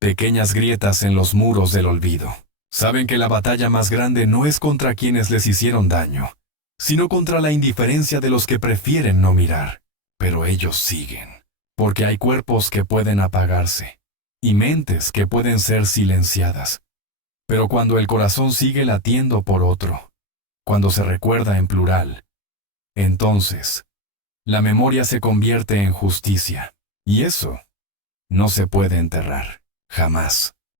pequeñas grietas en los muros del olvido. Saben que la batalla más grande no es contra quienes les hicieron daño, sino contra la indiferencia de los que prefieren no mirar. Pero ellos siguen, porque hay cuerpos que pueden apagarse, y mentes que pueden ser silenciadas. Pero cuando el corazón sigue latiendo por otro, cuando se recuerda en plural, entonces, la memoria se convierte en justicia, y eso no se puede enterrar, jamás.